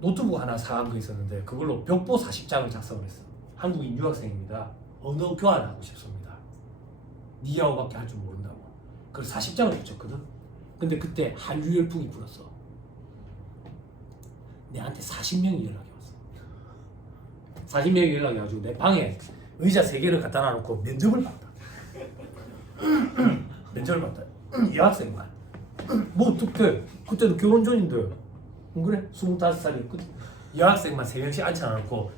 노트북 하나 사간 거 있었는데 그걸로 벽보 40장을 작성을 했어. 한국인 유학생입니다. 언어 교환하고 싶습니다. 니하오밖에 할 줄 모른다고. 그래서 40장을 붙였거든. 근데 그때 한류 열풍이 불었어. 내한테 40명이 연락이 왔어. 40명이 연락이 와가지고 내 방에 의자 3개를 갖다 놔놓고 면접을 봤다. 면접을 봤다. 여학생만. 뭐 어떡해. 그때도 결혼 전인데. 안 그래? 25살이었거든. 여학생만 3명씩 앉혀놓고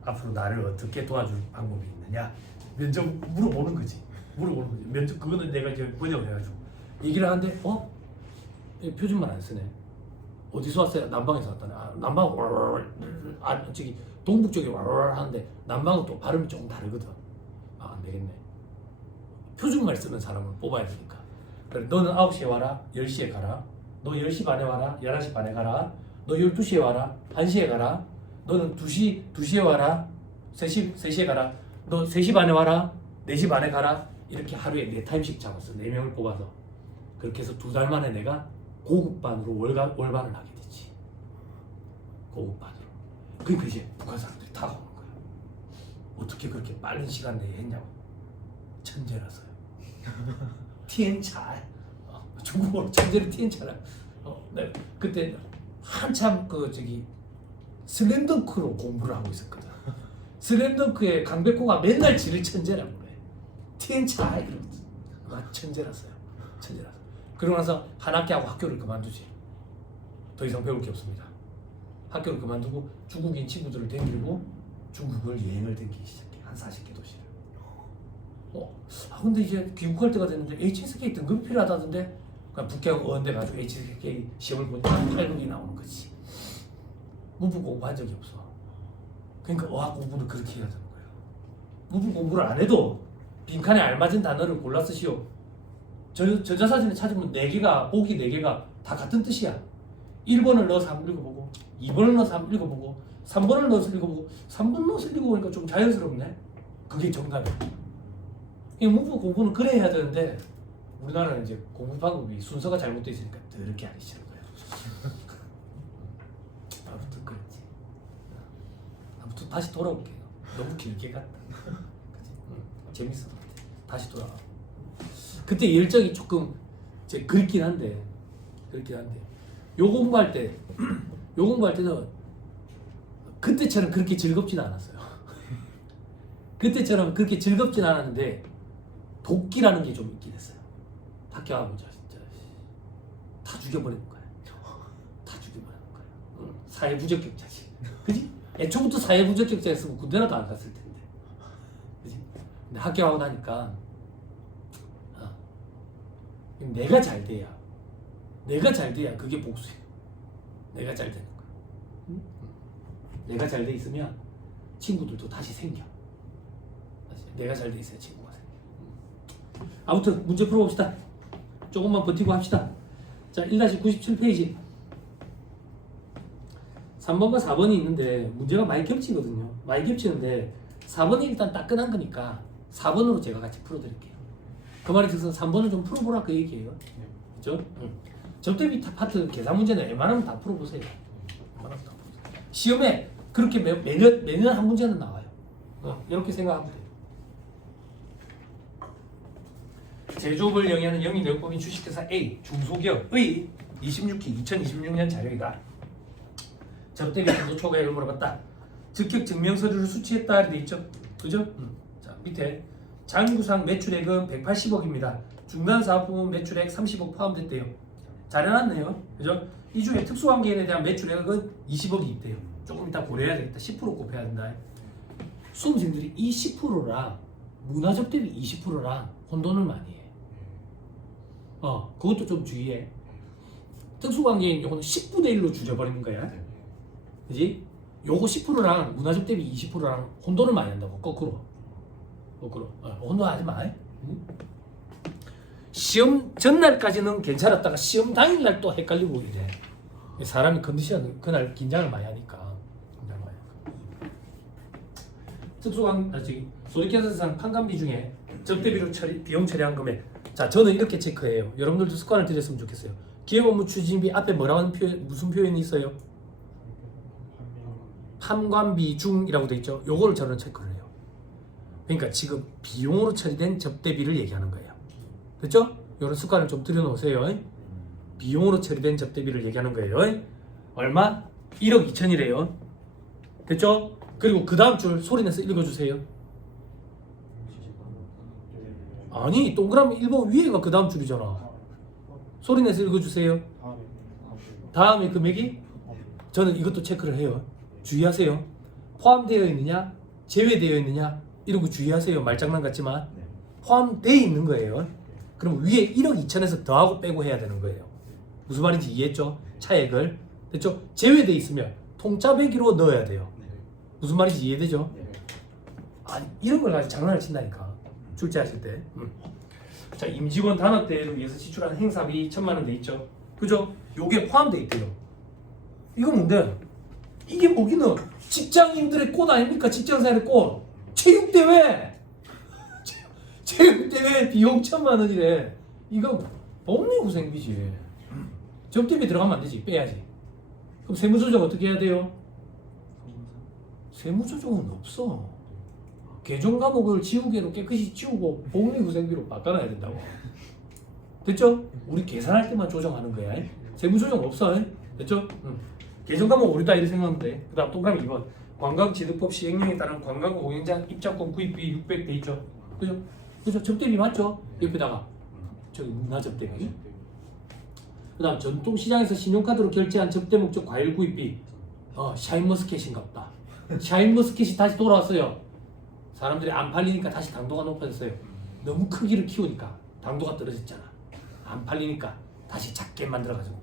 앞으로 나를 어떻게 도와줄 방법이 있느냐 면접 물어보는 거지. 면접 그거는 내가 이제 번역을 해가지고 얘기를 하는데 표준말 안 쓰네. 어디서 왔어요? 남방에서 왔다네. 남방 저기 동북 쪽에 하는데 남방은 또 발음이 조금 다르거든. 안 되겠네. 표준말 쓰는 사람을 뽑아야 되니까. 그래, 너는 9시에 와라. 10시에 가라. 너 10시 반에 와라. 11시 반에 가라. 너 12시에 와라. 1시에 가라. 너는 2시에 와라. 3시에 가라. 너 3시 반에 와라. 4시 반에 가라. 이렇게 하루에 4타임씩 잡았어. 4명을 뽑아서. 그렇게 해서 2달 만에 내가 고급반으로 월반을 하게 됐지. 고급반으로. 그러니까 이제 북한 사람들이 다 오는 거야. 어떻게 그렇게 빠른 시간 내에 했냐고. 천재라서요. 티엔차이. 중국어로 천재를 티엔차라. 네. 그때 한참 슬램덩크로 공부를 하고 있었거든. 슬램덩크에 강백호가 맨날 지를 천재라고 그래. 티엔차이 이러면서. 천재라서요. 천재라서. 그러고 나서 한 학기하고 학교를 그만두지. 더 이상 배울 게 없습니다. 학교를 그만두고 중국인 친구들을 데리고 중국을 여행을 다니기 시작해. 한 40개 도시를. 근데 이제 귀국할 때가 됐는데 HSK 등급이 필요하다던데 북경 어원대 가지고 HSK 시험을 보니까 8급이 나오는 거지. 문법 공부한 적이 없어. 그러니까 어학 공부는 그렇게 해야 되는 거예요. 문법 공부를 안 해도 빈칸에 알맞은 단어를 골라 쓰시오. 전자사진을 찾으면 4개가 보기 4개가 다 같은 뜻이야. 1번을 넣어서 한번 읽어보고 2번을 넣어서 한번 읽어보고 3번을 넣어서 읽어보고 3번 넣어서 읽어보니까 좀 자연스럽네. 그게 정답이야. 이 문법 공부는 그래 해야 되는데 우리나라는 이제 공부 방법이 순서가 잘못되어 있으니까 더럽게 하기 싫은 거야. 아무튼 그랬지. 아무튼 다시 돌아올게요. 너무 길게 갔다. 그치? 재밌어. 다시 돌아와. 그때 열정이 조금 이제 그립긴 한데 요 공부할 때는 그때처럼 그렇게 즐겁진 않았어요. 그때처럼 그렇게 즐겁진 않았는데 도끼라는 게 좀 있긴 했어요. 학교 가면 진짜 다 죽여버리는 거야. 다 죽여버리는 거야. 사회 부적격자지. 그지? 애초부터 사회 부적격자였으면 군대라도 안 갔을 텐데. 그지? 근데 학교 가고 나니까 내가 잘 돼야 그게 복수예요. 내가 잘 되는 거야. 내가 잘 돼 있으면 친구들도 다시 생겨. 내가 잘 돼 있어야 친구가 생겨. 아무튼 문제 풀어봅시다. 조금만 버티고 합시다. 자, 1-97페이지 3번과 4번이 있는데 문제가 많이 겹치거든요. 많이 겹치는데 4번이 일단 따끈한 거니까 4번으로 제가 같이 풀어드릴게요. 그 말에 대해서 3번을 좀 풀어보라 그 얘기예요. 그죠? 접대비 파트 계산 문제는 웬만하면 다 풀어보세요. 시험에 그렇게 매년 한 문제는 나와요. 이렇게 생각하면 돼요. 제조업을 영위하는 영위 내용법인 주식회사 A 중소기업의 26기 2026년 자료이다. 접대비 정도 초과액을 물어봤다. 즉격 증명 서류를 수취했다 이렇게 돼 있죠. 그죠? 자, 밑에 장구상 매출액은 180억입니다. 중간 사업부문 매출액 30억 포함됐대요. 잘 해놨네요. 그죠? 이 중에 특수관계인에 대한 매출액은 20억이 있대요. 조금 이따 고려해야 되겠다. 10% 곱해야 된다. 수험생들이 이 10%랑 문화적 대비 20%랑 혼돈을 많이 해. 그것도 좀 주의해. 특수관계인 요거는 10분의 1로 줄여버리는 거야. 그지? 요거 10%랑 문화적 대비 20%랑 혼돈을 많이 한다고. 거꾸로. 혼돈하지 마. 응? 시험 전날까지는 괜찮았다가 시험 당일날 또 헷갈리고 이래. 사람이 컨디션 그날 긴장을 많이 하니까. 소득계산상 판관비 중에 접대비로 비용 처리한 금액. 자, 저는 이렇게 체크해요. 여러분들도 습관을 들였으면 좋겠어요. 기획업무 추진비 앞에 뭐라고 하는 무슨 표현이 있어요? 판관비 중이라고 돼 있죠. 요거를 저는 체크를 해요. 그러니까 지금 비용으로 처리된 접대비를 얘기하는 거예요. 됐죠? 이런 습관을 좀 들여놓으세요. 비용으로 처리된 접대비를 얘기하는 거예요. 얼마? 1억 2천이래요. 됐죠? 그리고 그 다음 줄 소리내서 읽어주세요. 아니, 동그라미 1번 위에가 그 다음 줄이잖아. 소리내서 읽어주세요. 다음에 금액이? 저는 이것도 체크를 해요. 주의하세요. 포함되어 있느냐, 제외되어 있느냐 이런 거 주의하세요. 말장난 같지만 포함되어 있는 거예요. 그럼 위에 1억 2천에서 더하고 빼고 해야 되는 거예요. 무슨 말인지 이해했죠? 차액을. 됐죠? 제외되어 있으면 통짜 배기로 넣어야 돼요. 무슨 말인지 이해되죠? 아니, 이런 걸 가지고 장난을 친다니까. 출제하실 때. 자, 임직원 단합 대회를 위해서 지출한 행사비 1,000만 원 돼 있죠. 그죠? 요게 포함돼 있대요. 이거 뭔데? 이게 뭐기는 직장인들의 꽃 아닙니까? 직장생활의 꽃. 체육대회. 체육대회 비용 1,000만 원이래. 이거 복리후생비지. 접대비 들어가면 안 되지. 빼야지. 그럼 세무조정 어떻게 해야 돼요? 세무조정은 없어. 개정 과목을 지우개로 깨끗이 지우고 복리후생비로 바꿔놔야 된다고. 됐죠? 우리 계산할 때만 조정하는 거야. 세무조정 없어. 됐죠? 개정 과목 우리도 이렇게 생각하면 돼. 그 다음 동그라미 2번. 관광지도법 시행령에 따른 관광 공연장 입장권 구입비 600 돼 있죠? 그죠? 그죠? 접대비 맞죠? 옆에다가 저기 문화접대비. 그 다음 전통시장에서 신용카드로 결제한 접대 목적 과일 구입비. 샤인머스켓인갑다. 샤인머스켓이 다시 돌아왔어요. 사람들이 안 팔리니까 다시 당도가 높아졌어요. 너무 크기를 키우니까 당도가 떨어졌잖아. 안 팔리니까 다시 작게 만들어가지고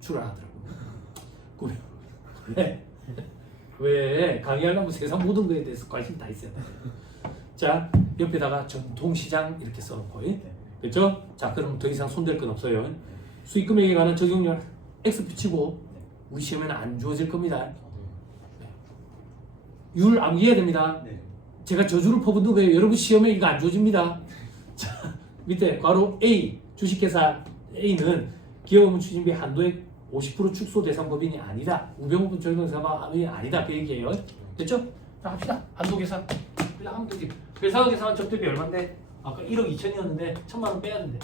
출하더라고. 왜 강의하려면 세상 모든 거에 대해서 관심 다 있어야 돼. 자, 옆에다가 전통시장 이렇게 써놓고, 그렇죠? 자, 그럼 더 이상 손댈 건 없어요. 수익금액에 관한 적용률 X 붙이고 우리 시험에는 안 주어질 겁니다. 율 암기해야 됩니다. 제가 저주를 퍼붓는 거예요. 여러분 시험에 이거 안 주어집니다. 자, 밑에 괄호 A 주식회사 A는 기업업무 추진비 한도액 50% 축소 대상 법인이 아니다. 우병우분 적용사업이 아니다. 그 얘기예요. 됐죠? 자, 합시다. 한도 계산. 그냥 하면 되지. 회사 계산한 접대비 얼마인데? 아까 1억 2천이었는데 1,000만 원 빼야 된대.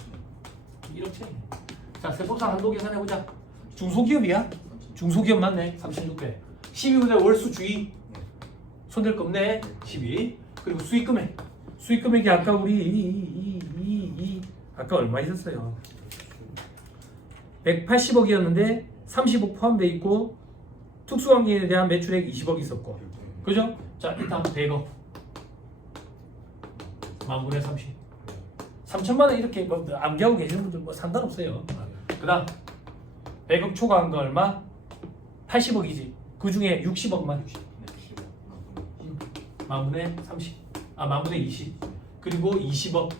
1억 1천이네. 자, 세법상 한도 계산해보자. 중소기업이야? 중소기업 맞네. 3,600. 12분의 월수 주의. 손댈 거 없네. 12. 그리고 수익금액. 수익금액이 아까 우리 아까 얼마 있었어요? 180억이었는데 30억 포함되어 있고 특수관계인에 대한 매출액 20억 있었고, 그죠? 자, 일단 100억 만분의 30 3천만 원 이렇게 뭐 암기하고 계시는 분들 뭐 상관없어요. 그 다음 100억 초과한 거 얼마? 80억이지. 그 중에 60억만 만분의 30 만분의 20 그리고 20억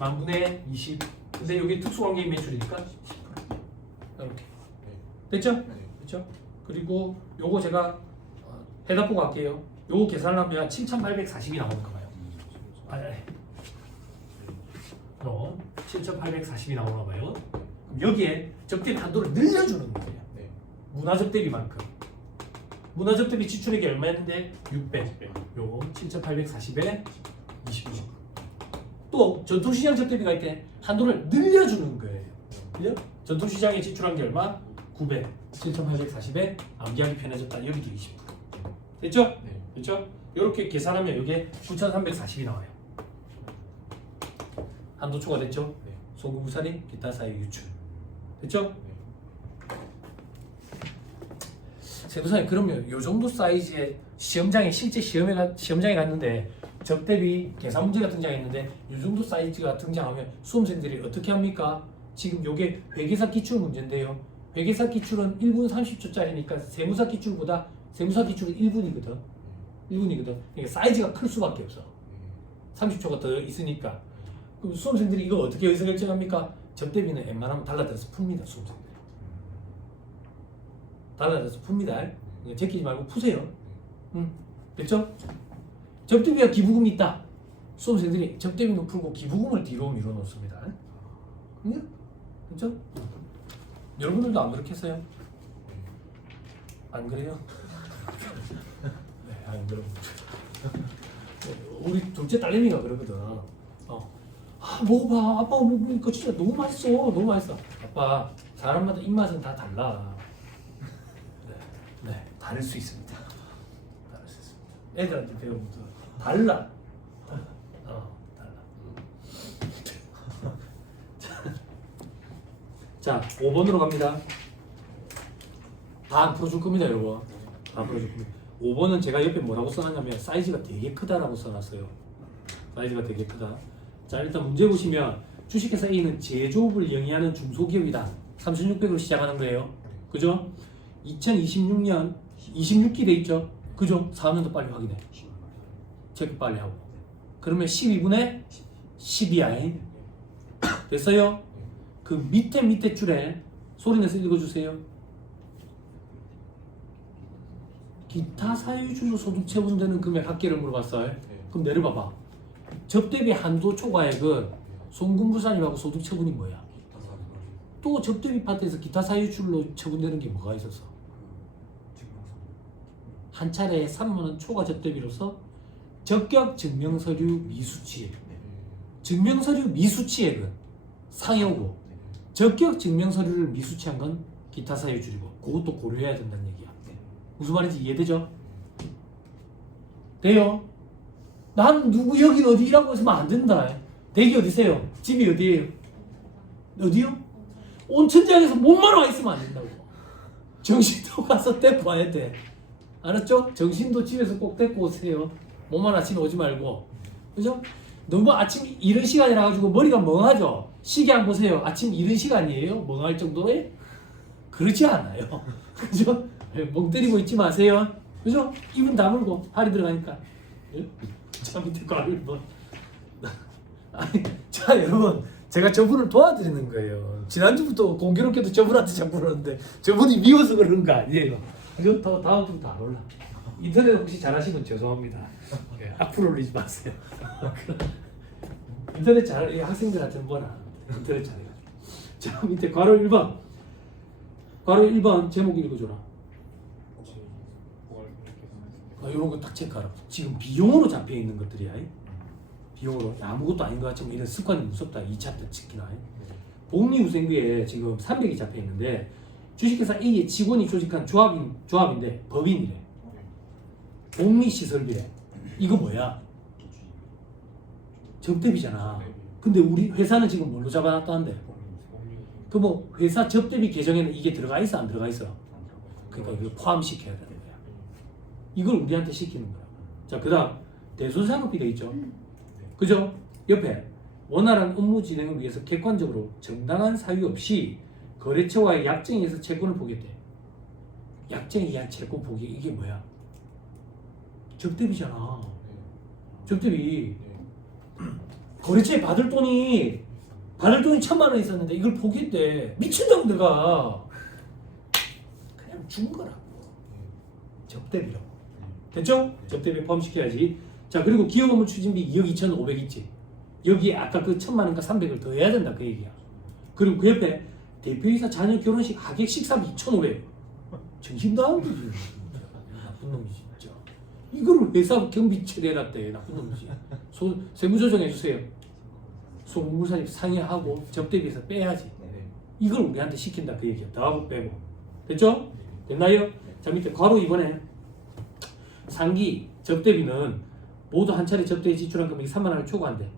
만분의 20. 근데 여기 특수관계인 매출이니까 10%. 이렇게 됐죠? 됐죠? 그리고 요거 제가 해답 보고 갈게요. 요거 계산을 하면 7,840이 나오는 거 봐요. 그럼 7,840이 나오나 봐요. 그럼 여기에 접대비 한도를 늘려주는 거예요. 문화접대비만큼. 문화접대비 지출액이 얼마였는데 600. 요거 7,840에 20. 또 전통시장 접대비가 있대. 한도를 늘려주는 거예요. 그죠? 전통시장에 지출한 게 얼마? 900. 7,840에 암기하기 편해졌다. 여기도 20%. 됐죠? 네. 됐죠? 이렇게 계산하면 이게 9,340이 나와요. 한도 초과됐죠? 네. 송금부산이 기타 사유 유출. 됐죠? 네. 세무사님 그러면 요 정도 사이즈의 시험장에 실제 시험장에 갔는데 접대비 계산 문제가 등장했는데 요 정도 사이즈가 등장하면 수험생들이 어떻게 합니까? 지금 요게 회계사 기출 문제인데요. 회계사 기출은 1분 30초짜리니까 세무사 기출은 1분이거든. 1분이거든. 그러니까 사이즈가 클 수밖에 없어. 30초가 더 있으니까. 그럼 수험생들이 이거 어떻게 의사결정합니까? 접대비는 웬만하면 달라들어서 풉니다. 수험생들이. 달라들어서 풉니다. 제끼지 말고 푸세요. 됐죠? 접대비와 기부금이 있다. 수험생들이 접대비는 풀고 기부금을 뒤로 밀어놓습니다. 그렇죠? 여러분들도 안 그렇게 했어요? 안 그래요? 네, 안 그래요. 우리 둘째 딸내미가 그러거든. 먹어봐. 아빠가 먹으니까 진짜 너무 맛있어. 너무 맛있어. 아빠, 사람마다 입맛은 다 달라. 네, 다를 수 있습니다. 다를 수 있습니다. 애들한테 배우면 달라. 달라. 자, 5번으로 갑니다. 다 안 풀어줄 겁니다, 여러분. 다 안 풀어줄 겁니다. 5번은 제가 옆에 뭐라고 써놨냐면 사이즈가 되게 크다라고 써놨어요. 사이즈가 되게 크다. 자, 일단 문제 보시면 주식회사 A는 제조업을 영위하는 중소기업이다. 3,600으로 시작하는 거예요. 그죠? 2026년 26기 돼 있죠? 그죠? 4년도 빨리 확인해. 체크 빨리 하고. 그러면 12분의 12야. 됐어요? 그 밑에 줄에 소리 내서 읽어주세요. 기타 사유주로 소득 체분되는 금액 합계를 물어봤어요. 그럼 내려봐봐. 접대비 한도 초과액은 송금부산임하고 소득 처분이 뭐야? 또 접대비 파트에서 기타 사유출로 처분되는 게 뭐가 있었어? 한 차례에 3만원 초과 접대비로서 적격 증명서류 미수치액. 증명서류 미수치액은 상여고 적격 증명서류를 미수치한 건 기타 사유출이고 그것도 고려해야 된다는 얘기야. 무슨 말인지 이해되죠? 돼요? 난 누구 여긴 어디 일하고 있으면 안 된다. 댁이 어디세요? 집이 어디예요? 어디요? 온천장에서 몸만 와 있으면 안 된다고. 정신도 가서 데리고 와야 돼. 알았죠? 정신도 집에서 꼭 데리고 오세요. 몸만 아침에 오지 말고. 그죠? 너무 아침 이른 시간이라 가지고 머리가 멍하죠? 시계 안 보세요. 아침 이른 시간이에요? 멍할 정도에? 그렇지 않아요. 그죠? 멍 때리고 있지 마세요. 그죠? 입은 다물고 팔이 들어가니까. 자, 밑에 과를 뭐. 아니, 자, 여러분. 제가 저분을 도와드리는 거예요. 지난주부터 공교롭게도 저분한테 자꾸 그러는데 저분이 미워서 그런 거 아니에요. 그죠? 다음 주부터 안 올라. 인터넷 혹시 잘하시면 죄송합니다. 네, 악플 올리지 마세요. 인터넷 잘, 학생들한테는 뭐라. 인터넷 잘해가지고. 자, 밑에 괄호 1번. 괄호 1번 제목 읽어줘라. 이런 거 딱 체크하라. 지금 비용으로 잡혀 있는 것들이야. 비용으로 아무것도 아닌 것 같지만 이런 습관이 무섭다. 2차 때 지키나. 복리후생비에 지금 300이 잡혀 있는데 주식회사 A의 직원이 조직한 조합인데 법인이래. 복리시설비래. 이거 뭐야? 접대비잖아. 근데 우리 회사는 지금 뭘로 잡아놨다는데? 그 뭐 회사 접대비 계정에는 이게 들어가 있어 안 들어가 있어? 그러니까 이걸 포함시켜야 되는 거야. 이걸 우리한테 시키는 거야. 자, 그 다음 대손산업비가 있죠. 그죠? 옆에 원활한 업무 진행을 위해서 객관적으로 정당한 사유 없이 거래처와의 약정에 의해서 채권을 보겠대. 약정에 의한 채권 보기 이게 뭐야? 접대비잖아. 접대비. 거래처에 받을 돈이 1,000만 원 있었는데 이걸 포기했대. 미친다고 내가. 그냥 준 거라고. 접대비라고. 됐죠? 접대비 포함시켜야지. 자, 그리고 기업 업무 추진비 2억 2,500 있지. 여기에 아까 그 1,000만 원과 300을 더 해야 된다 그 얘기야. 그리고 그 옆에 대표이사 자녀 결혼식 하객 식사비 2,500. 정신 나간 거지. 나쁜 놈이 진짜. 이거를 회사 경비 처리해놨대. 나쁜 놈이지. 세무조정해주세요. 송금부산이 상회하고 접대비에서 빼야지. 이걸 우리한테 시킨다 그 얘기야. 더하고 빼고. 됐죠? 됐나요? 자, 밑에 괄호 2번에 상기 접대비는 모두 한 차례 접대에 지출한 금액이 3만 원을 초과한대.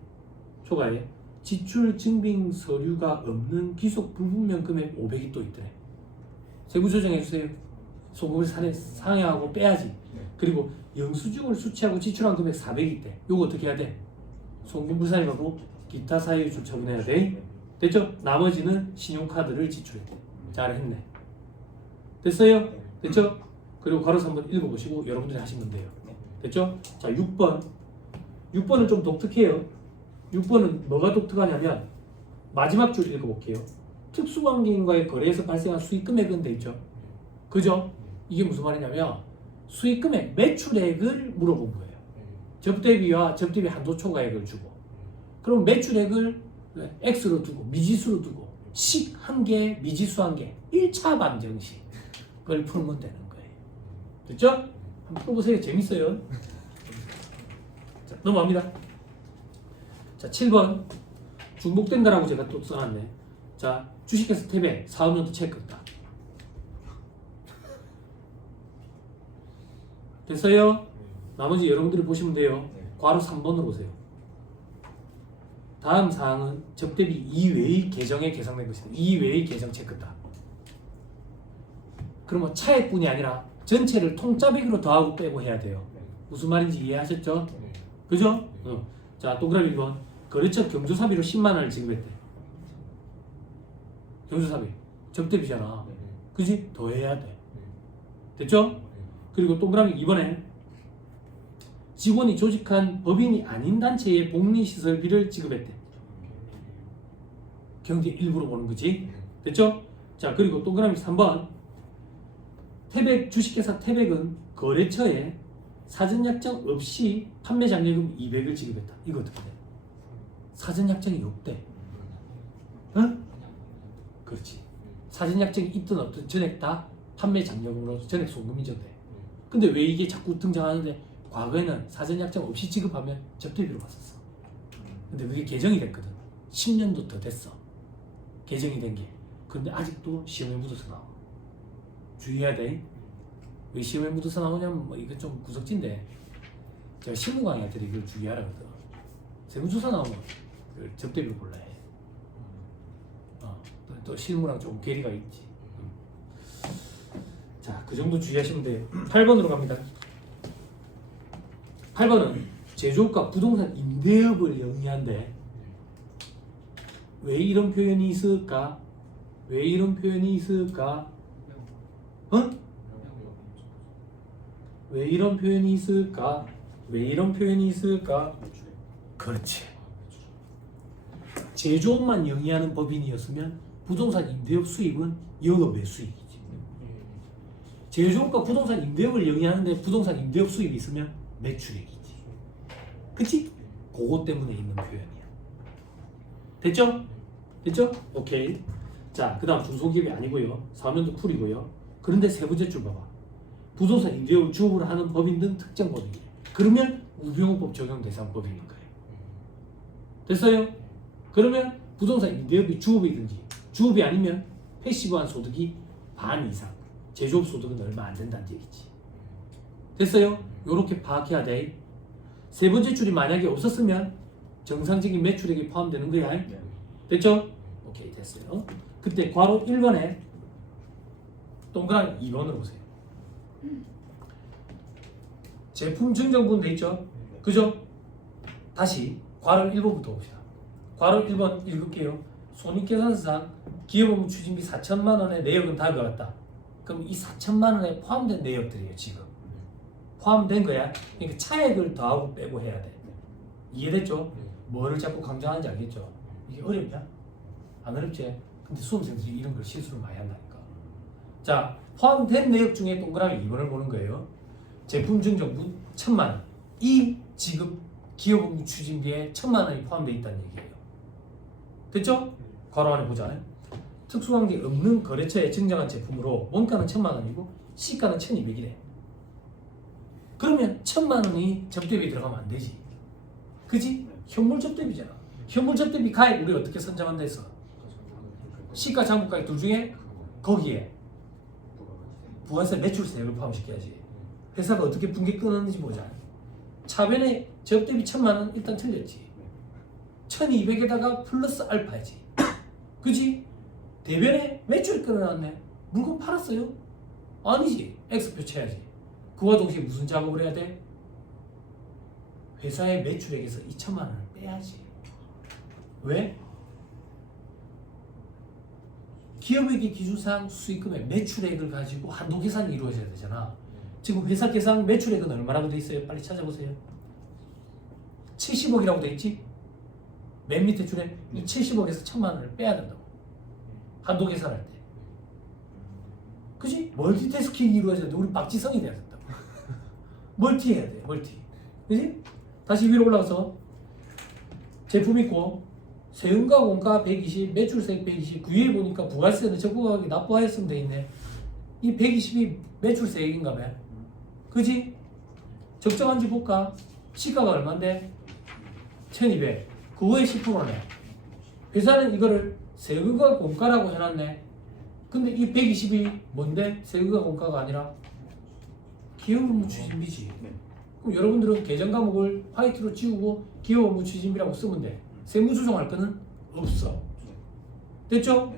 초과해. 지출 증빙 서류가 없는 기속 불분명 금액 500이 또 있더래. 세부 조정해 주세요. 소금을 상회하고 빼야지. 그리고 영수증을 수취하고 지출한 금액 400이 있대. 요거 어떻게 해야 돼? 송금불산임하고 기타 사유줄 처분해야 돼. 됐죠? 나머지는 신용카드를 지출했대. 잘했네. 됐어요? 됐죠? 그리고 괄호서 한번 읽어보시고 여러분들이 하시면 돼요. 됐죠? 자, 6번. 6번은 좀 독특해요. 6번은 뭐가 독특하냐면 마지막 줄 읽어볼게요. 특수관계인과의 거래에서 발생한 수익 금액은 돼 있죠. 그죠? 이게 무슨 말이냐면 수익 금액, 매출액을 물어본 거예요. 접대비와 접대비 한도 초과액을 주고, 그럼 매출액을 X로 두고 미지수로 두고 식 한 개, 미지수 한 개, 1차 방정식을 풀면 되는 거예요. 됐죠? 한번 풀어보세요. 재밌어요. 자, 넘어갑니다. 자, 7번 중복된다라고 제가 또 써놨네. 자, 주식회사 탭에 사업연도 체크다. 됐어요? 나머지 여러분들이 보시면 돼요. 괄호 3번으로 보세요. 다음 사항은 접대비 이외의 계정에 계상된 것입니다. 이외의 계정 체크다. 그러면 차액뿐이 아니라 전체를 통짜배기로 더하고 빼고 해야 돼요. 무슨 말인지 이해하셨죠? 그죠? 자, 동그라미 1번. 거래처 경조사비로 10만 원을 지급했대. 경조사비. 접대비잖아. 그지? 더 해야 돼. 됐죠? 그리고 동그라미 2번에 직원이 조직한 법인이 아닌 단체의 복리시설비를 지급했대. 경제 일부로 보는 거지. 됐죠? 자, 그리고 동그라미 3번. 태백 주식회사 태백은 거래처에 사전약정 없이 판매 장려금 200을 지급했다. 이거 어떻게 돼? 사전약정이 없대. 응? 그렇지. 사전약정이 있든 없든 전액 다 판매 장려금으로 전액 송금 인정돼. 근데 왜 이게 자꾸 등장하는데 과거에는 사전약정 없이 지급하면 접대비로 봤었어. 근데 그게 개정이 됐거든. 10년도 더 됐어. 개정이 된 게. 근데 아직도 시험에 묻어서 나와. 주의해야 돼. 왜 시험에 묻어서 나오냐면 뭐 이거 좀 구석진데 제가 실무 강의할 때 이걸 주의하라 그러더라. 세무조사 나오면 접대비를 골라야 해. 또 실무랑 좀 괴리가 있지. 자, 그 정도 주의하시면 돼요. 8번으로 갑니다. 8번은 제조업과 부동산 임대업을 영위한데 왜 이런 표현이 있을까? 왜 이런 표현이 있을까? 왜 이런 표현이 있을까? 왜 이런 표현이 있을까? 그렇지. 제조업만 영위하는 법인이었으면 부동산 임대업 수입은 영업의 수익이지. 제조업과 부동산 임대업을 영위하는데 부동산 임대업 수입이 있으면 매출액이지. 그치? 그것 때문에 있는 표현이야. 됐죠? 됐죠? 오케이. 자, 그 다음 중소기업이 아니고요. 사업연도 풀이고요. 그런데 세 번째 줄 봐봐. 부동산 임대업을 주업으로 하는 법인 등 특정 법인이에요. 그러면 우병우법 적용 대상 법인인 거예요. 됐어요? 그러면 부동산 임대업이 주업이든지 주업이 아니면 패시브한 소득이 반 이상, 제조업 소득은 얼마 안 된다는 얘기지. 됐어요? 요렇게 파악해야 돼. 세 번째 줄이 만약에 없었으면 정상적인 매출액이 포함되는 거야. 됐죠? 오케이, 됐어요. 그때 괄호 1번에 동그라미 2번으로 보세요. 제품 증정분 돼 있죠? 그죠? 다시 괄호 1번부터 봅시다. 괄호 1번 읽을게요. 손익계산서상 기업업무 추진비 4천만 원의 내역은 다 들어갔다. 그럼 이 4천만 원에 포함된 내역들이에요. 지금 포함된 거야. 그러니까 차액을 더하고 빼고 해야 돼. 이해됐죠? 뭐를 자꾸 강조하는지 알겠죠? 이게 어렵냐? 안 어렵지? 근데 수험생들이 이런 걸 실수를 많이 한다니까. 자, 포함된 내역 중에 동그라미 2번을 보는 거예요. 제품 증정분 1,000만 원. 이 지급 기업업무 추진비에 1,000만 원이 포함되어 있다는 얘기예요. 됐죠? 괄호 안에 보자. 특수관계 없는 거래처에 증정한 제품으로 원가는 1,000만 원이고 시가는 1,200이래. 그러면 1,000만 원이 접대비에 들어가면 안 되지. 그지? 현물 접대비잖아. 현물 접대비 가액 우리 어떻게 선정한다 했어? 시가 장부가액 둘 중에 거기에 부가세 매출세를 포함시켜야지. 회사가 어떻게 붕괴 끊었는지 보자. 차변에 재업 대비 1,000만 원 일단 틀렸지. 1,200에다가 플러스 알파지. 그지? 대변에 매출 끊어놨네. 물건 팔았어요? 아니지. X표 쳐야지. 그와 동시에 무슨 작업을 해야 돼? 회사의 매출액에서 2,000만 원을 빼야지. 왜? 기업에게 기준상 수익금의 매출액을 가지고 한도 계산이 이루어져야 되잖아. 지금 회사 계산 매출액은 얼마라고 돼 있어요? 빨리 찾아보세요. 70억이라고 돼 있지? 맨 밑에 줄에 이 70억에서 1,000만 원을 빼야 된다고. 한도 계산할 때. 그지? 멀티태스킹이 이루어져야 돼. 우리 박지성이 돼야 된다고. 멀티 해야 돼. 멀티. 그지? 다시 위로 올라가서 제품 있고 세금과 원가 120, 매출세액 120, 그 위에 보니까 부가세는 적부가격이 납부하였으면 돼 있네. 이 120이 매출세액인가 봐. 그지? 적정한지 볼까? 시가가 얼만데? 1,200. 그거의 10%네. 회사는 이거를 세금과 원가라고 해놨네. 근데 이 120이 뭔데? 세금과 원가가 아니라 기업 업무 추진비지. 그럼 여러분들은 계정 과목을 화이트로 지우고 기업 업무 추진비라고 쓰면 돼. 세무 조정할 거는 없어. 됐죠?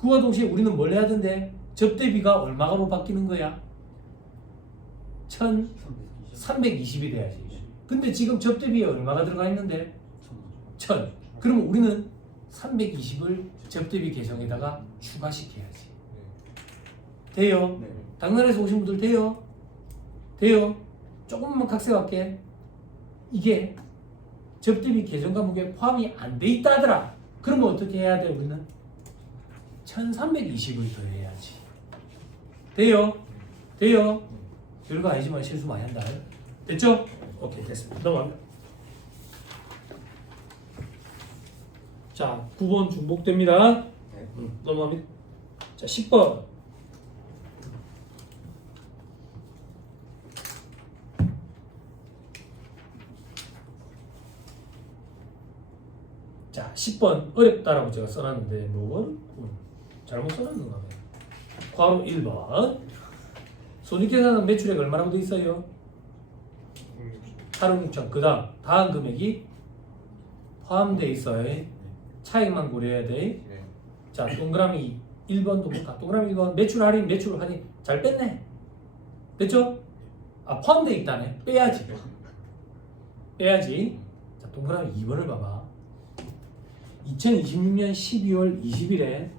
그와 동시에 우리는 뭘 해야 된대? 접대비가 얼마가로 바뀌는 거야? 1,320이 돼야지. 근데 지금 접대비에 얼마가 들어가 있는데? 1,000. 그러면 우리는 320을 접대비 계정에다가 추가시켜야지. 돼요? 당나라에서 오신 분들 돼요? 돼요? 조금만 각색할게. 이게 접대비 계정 과목에 포함이 안 돼 있다 하더라. 그러면 어떻게 해야 돼? 우리는 1,320을 더해야지. 돼요? 돼요? 별거 아니지만 실수 많이 한다. 됐죠? 오케이, 됐습니다. 넘어갑니다. 자, 9번 중복됩니다. 넘어갑니다. 자, 10번. 자, 10번 어렵다라고 제가 써놨는데 뭐 잘못 써놨는가 봐요. 괄호 1번. 손익계산은 매출액 얼마라고 돼 있어요? 8억 6천. 그 다음 금액이 포함돼 있어요. 차익만 고려해야 돼. 자, 동그라미 1번도 볼까? 동그라미 1번 매출 할인 잘 뺐네. 됐죠? 아, 포함돼 있다네. 빼야지. 자, 동그라미 2번을 봐봐. 2026년 12월 20일에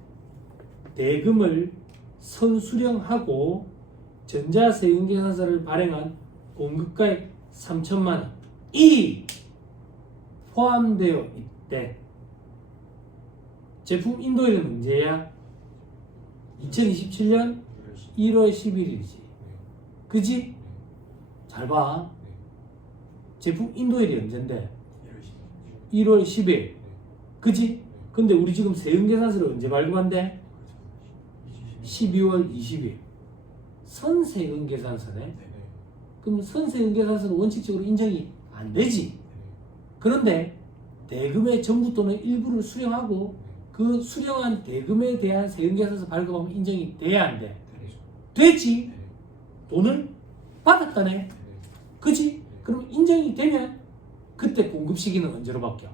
대금을 선수령하고 전자세금계산서를 발행한 공급가액 3천만 원이 포함되어 있대. 제품 인도일은 언제야? 2027년 1월 11일이지. 그지? 잘 봐. 제품 인도일이 언젠데? 1월 10일. 그지? 근데 우리 지금 세금계산서를 언제 발급한대? 12월 20일. 선세금계산서네. 그럼 선세금계산서는 원칙적으로 인정이 안 되지. 그런데 대금의 전부 또는 일부를 수령하고 그 수령한 대금에 대한 세금계산서 발급하면 인정이 돼야 안 돼? 되지. 돈을 받았다네. 그지? 그럼 인정이 되면 그때 공급 시기는 언제로 바뀌어?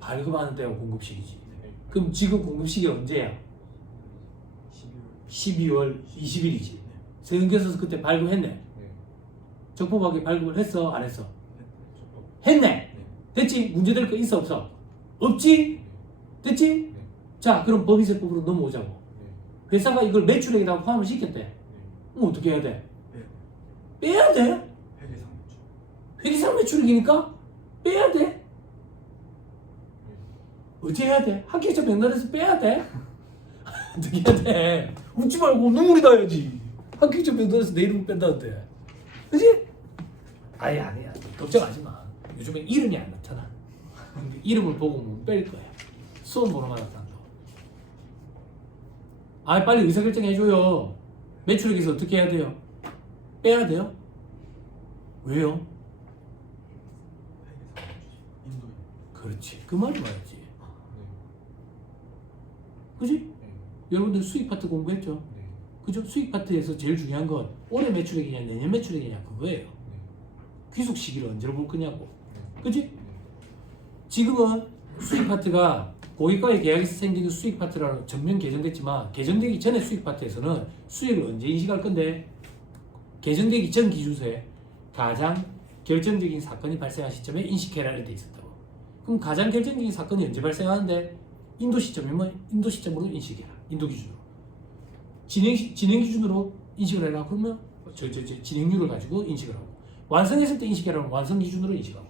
발급하는 때가 공급 시기지. 그럼 지금 공급 시기 언제야? 12월 20일이지. 세금계산서 그때 발급했네. 적법하게 발급을 했어? 안 했어? 했네. 됐지? 문제될 거 있어 없어? 없지? 됐지? 자, 그럼 법인세법으로 넘어오자고. 회사가 이걸 매출액에다가 포함을 시켰대. 그럼 어떻게 해야 돼? 빼야 돼? 회계상 매출액이니까 빼야 돼. 어떻게 해야 돼? 합계자 명단에서 빼야 돼? 어떻게 해야 돼? 웃지 말고 눈물이 나야지. 합계자 명단에서 내 이름 뺀다는데. 그치? 아니야. 걱정하지 마. 요즘에 이름이 안 나타나. 근데 이름을 보고 못 뺄 거야. 수험 번호만 나타난다고. 아, 빨리 의사결정 해줘요. 매출액에서 어떻게 해야 돼요? 빼야 돼요? 왜요? 그렇지. 그 말이 맞지. 그지? 여러분들 수익 파트 공부했죠? 그죠? 수익 파트에서 제일 중요한 건 올해 매출액이냐 내년 매출액이냐 그거예요. 귀속 시기를 언제로 볼 거냐고. 그지? 지금은 수익 파트가 고객과의 계약에서 생기는 수익 파트라는 전면 개정됐지만 개정되기 전에 수익 파트에서는 수익을 언제 인식할 건데 개정되기 전 기준서에 가장 결정적인 사건이 발생한 시점에 인식해라 돼 있었다고. 그럼 가장 결정적인 사건이 언제 발생하는데 인도 시점이면 인도 시점으로 인식해라. 인도 기준으로. 진행 기준으로 인식을 해라. 그러면 진행률을 가지고 인식을 하고 완성했을 때 인식해라. 그러면 완성 기준으로 인식하고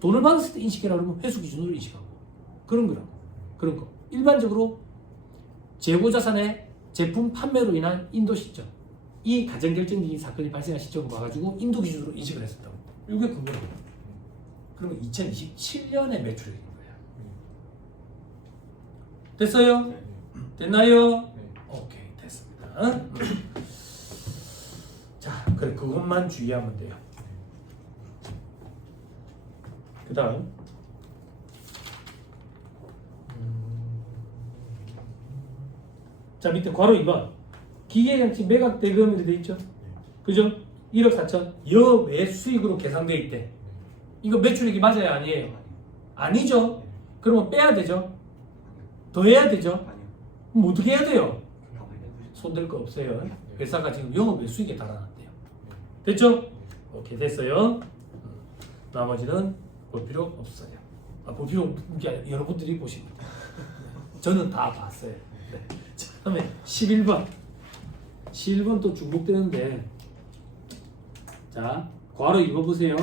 돈을 받았을 때 인식해라. 그러면 회수 기준으로 인식하고 그런 거라고. 그런 거. 일반적으로 재고 자산의 제품 판매로 인한 인도 시점 이 가장 결정적인 사건이 발생한 시점을 봐가지고 인도 기준으로 인식을 했었다고. 이게 근거라고. 그러면 2027년에 매출액인 거야. 됐어요? 됐나요? 오케이 됐습니다. 자, 그래 그것만 주의하면 돼요. 그 다음 자 밑에 괄호 2번 기계장치 매각 대금 이렇게 돼 있죠. 그죠? 1억 4천 여외 수익으로 계산돼 있대. 이거 매출액이 맞아요 아니에요? 아니죠. 그러면 빼야 되죠. 더 해야 되죠. 그럼 어떻게 해야 돼요? 손댈 거 없어요. 회사가 지금 영업외 수익에 달아났대요. 됐죠? 오케이 됐어요. 나머지는 볼 필요 없어요. 볼 필요 없는 게 아니라 여러분들이 보시면 돼요. 저는 다 봤어요. 네. 자, 다음에 11번. 11번 또 중복되는데 자 괄호 2번 보세요.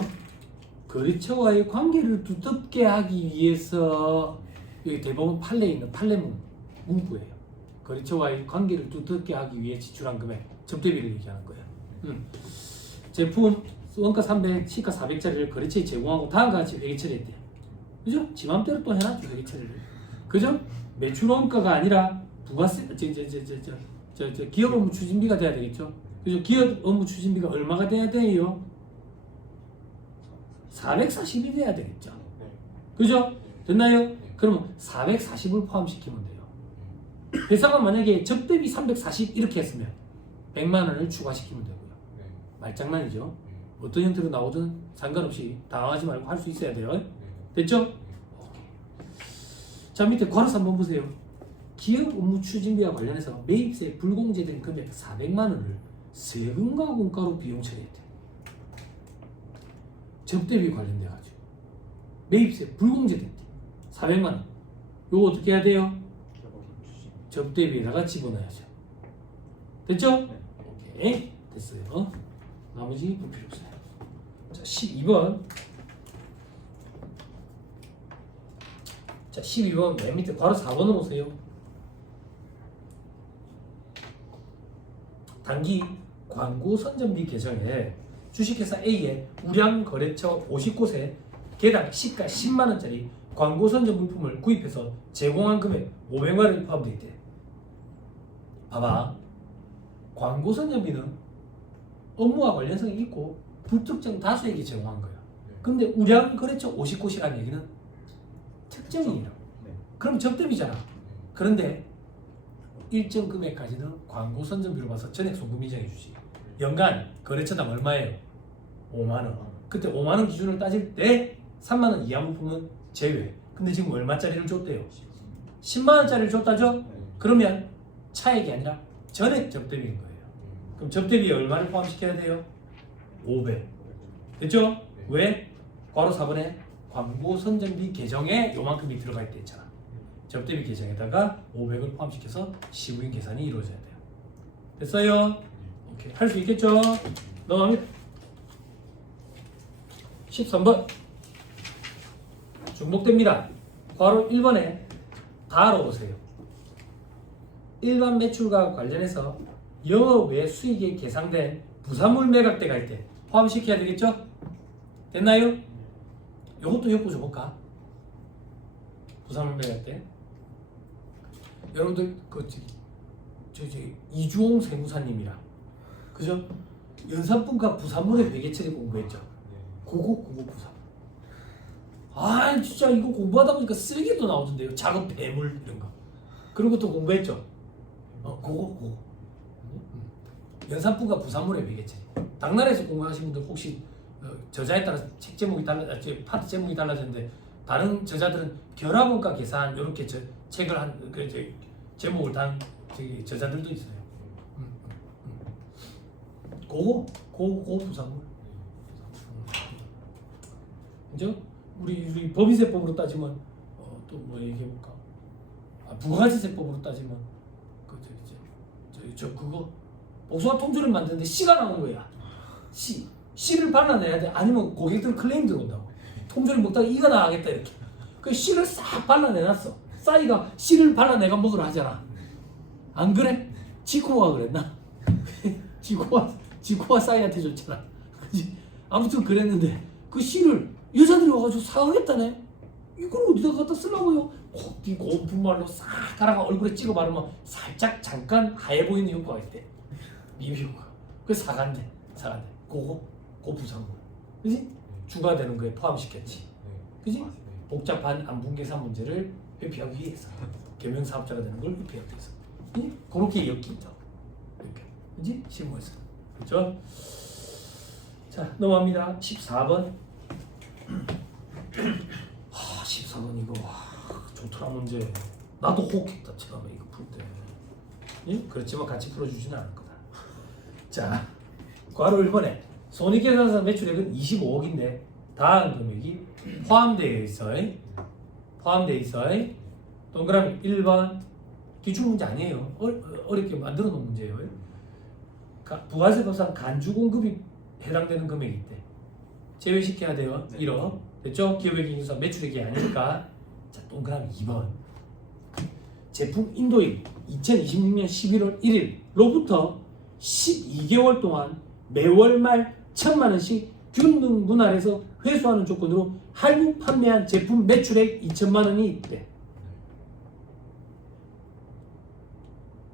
거래처와의 관계를 두텁게 하기 위해서 여기 대법원 판례에 있는 판례문 문구예요. 거래처와의 관계를 두텁게 하기 위해 지출한 금액 접대비를 얘기하는 거예요. 제품 원가 300, 시가 400짜리를 거래처에 제공하고 다음과 같이 회계 처리했대요. 그죠? 지 맘대로 또 해놨죠 회계 처리를. 그죠? 매출 원가가 아니라 부가세 기업 업무 추진비가 돼야 되겠죠. 그죠? 기업 업무 추진비가 얼마가 돼야 돼요? 440이 돼야 되겠죠. 그죠? 됐나요? 그러면 440을 포함시키면 돼요. 회사가 만약에 적대비 340 이렇게 했으면 100만 원을 추가시키면 되고요. 말장난이죠. 어떤 형태로 나오든 상관없이 당황하지 말고 할 수 있어야 돼요. 됐죠? 오케이. 자 밑에 괄호 3번 보세요. 기업 업무 추진비와 관련해서 매입세 불공제된 금액 400만 원을 세금과 공가로 비용 처리했대. 접대비 관련돼 가지고 매입세 불공제됐대. 400만 원. 요거 어떻게 해야 돼요? 접대비에다가 집어넣어야죠. 됐죠? 오케이 됐어요. 나머지 볼 필요 없어요. 자 12번. 자 12번 맨 밑에 괄호 4번을 보세요. 단기 광고 선전비 개정에 주식회사 A의 우량 거래처 50곳에 개당 시가 10만 원짜리 광고 선전 물품을 구입해서 제공한 금액 500만 원이 포함되어 있대. 봐봐. 광고 선전비는 업무와 관련성이 있고 불특정 다수에게 제공한 거야. 근데 우량 거래처 50곳이라는 얘기는 특정이에요. 그럼 접대비잖아. 그런데 일정 금액까지는 광고 선전비로 봐서 전액 송금 인정해 주지. 연간 거래처당 얼마예요? 5만 원. 그때 5만 원 기준을 따질 때 3만 원 이하 물품은 제외. 근데 지금 얼마짜리를 줬대요? 10만 원짜리를 줬다죠? 그러면 차액이 아니라 전액 접대비인 거예요. 그럼 접대비에 얼마를 포함시켜야 돼요? 500. 됐죠? 왜? 괄호 4번에 광고 선전비 계정에 요만큼이 들어가 있다 했잖아. 접대비 계정에다가 500을 포함시켜서 시부인 계산이 이루어져야 돼요. 됐어요? 오케이. 할 수 있겠죠? 넘어갑니다. 13번 중복됩니다. 괄호 1번에 다 알아보세요. 일반 매출과 관련해서 영업 외 수익에 계상된 부산물 매각대가 할 때 포함시켜야 되겠죠? 됐나요? 이것도 엮어줘볼까? 부산물 매각대. 여러분들 이주홍 세무사님이랑 그죠? 연산분과 부산물의 회계처리 공부했죠? 그거 부산. 아 진짜 이거 공부하다 보니까 쓰레기도 나오던데요. 작은 배물 이런 거. 그런 것도 공부했죠? 그거. 연산분과 부산물의 매개체. 당나라에서 공부하신 분들 혹시 저자에 따라 책 제목이 파트 제목이 달라졌는데 다른 저자들은 결합원가 계산 이렇게 책을 한 제목을 단 저자들도 있어요. 고 부산물. 그죠? 우리 법인세법으로 따지면 또 뭐 얘기해볼까? 부가가치세법으로 따지면 그거 복숭아 통조림 만드는데 씨가 나온 거야. 씨를 발라내야 돼. 아니면 고객들 클레임 들어온다고. 통조림 먹다가 이가 나가겠다 이렇게. 그 씨를 싹 발라내놨어. 싸이가 씨를 발라내가 먹으라 하잖아. 안 그래? 지코가 그랬나? 지코가 싸이한테 줬잖아. 그치? 아무튼 그랬는데 그 씨를 여자들이 와가지고 사가겠다네. 이걸 어디다 갖다 쓰려고요? 이 고운 분말로 싹 갈아가 얼굴에 찍어 바르면 살짝 잠깐 하얘 보이는 효과가 있대. 미미 효과. 그래서 사간대. 그거 부산물. 그지? 주가 되는 거에 포함시켰지. 그지? 복잡한 안분계산 문제를 회피하기 위해서 겸용사업자가 되는 걸 회피하기 위해서. 그지? 그렇게 엮인다. 이렇게. 그지? 실무에서. 그렇죠? 자, 넘어갑니다. 14번. 14번 이거 좋더라 문제. 나도 혹했다 처음에 이거 풀 때. 예? 그렇지만 같이 풀어주지는 않을 거다. 자, 괄호 1번에 손익계산서 매출액은 25억인데 다음 금액이 포함되어 있어요. 동그라미 1번 기출문제 아니에요. 어렵게 만들어 놓은 문제예요. 부가세법상 간주공급이 해당되는 금액이 있대. 제외시켜야 돼요. 1억. 됐죠? 기업의 기준서 매출액이 아니니까. 자, 동그라미 2번. 제품 인도일 2026년 11월 1일로부터 12개월 동안 매월 말 1,000만 원씩 균등 분할해서 회수하는 조건으로 할부 판매한 제품 매출액 2천만 원이 있대.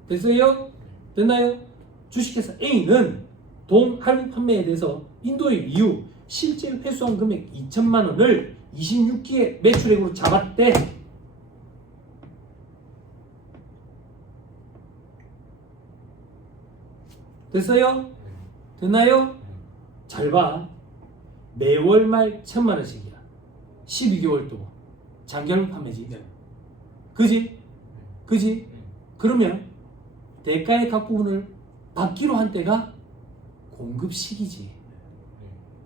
됐어요? 됐나요? 주식회사 A는 동 할부 판매에 대해서 인도일 이후 실제 회수한 금액 2천만 원을 26기의 매출액으로 잡았대. 됐어요? 됐나요? 잘 봐. 매월 말 1,000만 원씩이야. 12개월 동안. 장기할부 판매지. 그지? 그러면 대가의 각 부분을 받기로 한 때가 공급 시기지.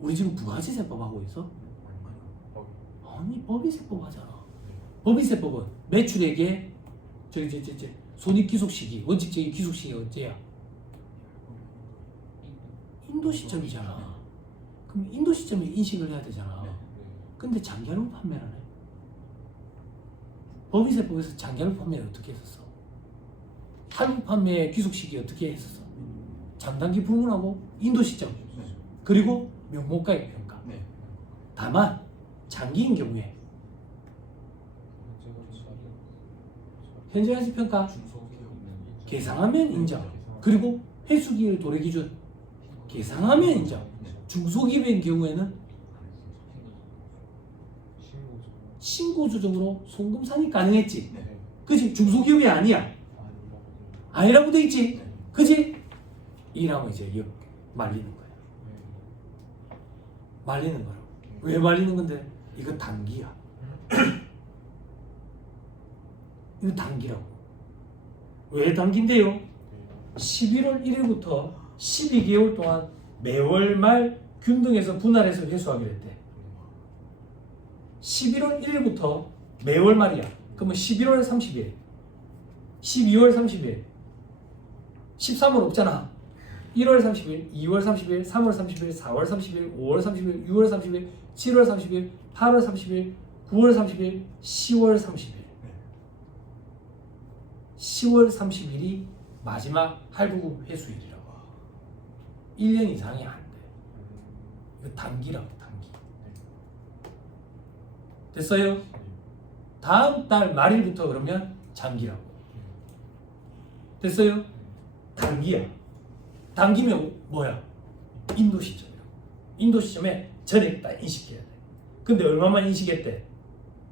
우리 지금 부가세법 하고 있어? 아니, 법인세법 하잖아. 법인세법은 매출액의 손익기속 시기, 원칙적인 기속 시기가 언제야? 인도 시점이잖아. 그럼 인도 시점에 인식을 해야 되잖아. 근데 장기할부 판매를 해. 법인세법에서 장기할부 판매를 어떻게 했었어? 할부 판매 기속 시기 어떻게 했었어? 장단기 불문하고 인도 시점 그리고 명목가액 평가. 다만 장기인 경우에 현재가치 평가 계상하면 인정. 그리고 회수기일 도래 기준 계상하면 인정. 중소기업인 경우에는 신고조정으로 송금산이 가능했지. 그지? 중소기업이 아니라고 돼 있지. 그지? 이라면 이제 말리는 거야. 말리는 거라고. 왜 말리는 건데? 이거 단기야. 이거 단기라고. 왜 단기인데요? 11월 1일부터 12개월 동안 매월 말 균등해서 분할해서 회수하기로 했대. 11월 1일부터 매월 말이야. 그러면 11월 30일, 12월 30일, 13월 없잖아. 1월 30일, 2월 30일, 3월 30일, 4월 30일, 5월 30일, 6월 30일, 7월 30일, 8월 30일, 9월 30일, 10월 30일. 10월 30일이 마지막 할부금 회수일이라고. 1년 이상이 안 돼. 이거 단기라고, 단기. 됐어요? 다음 달 말일부터 그러면 장기라고. 됐어요? 단기야. 단기면 뭐야? 인도 시점이라고. 인도 시점에 전액 다 인식해야 돼. 근데 얼마만 인식했대?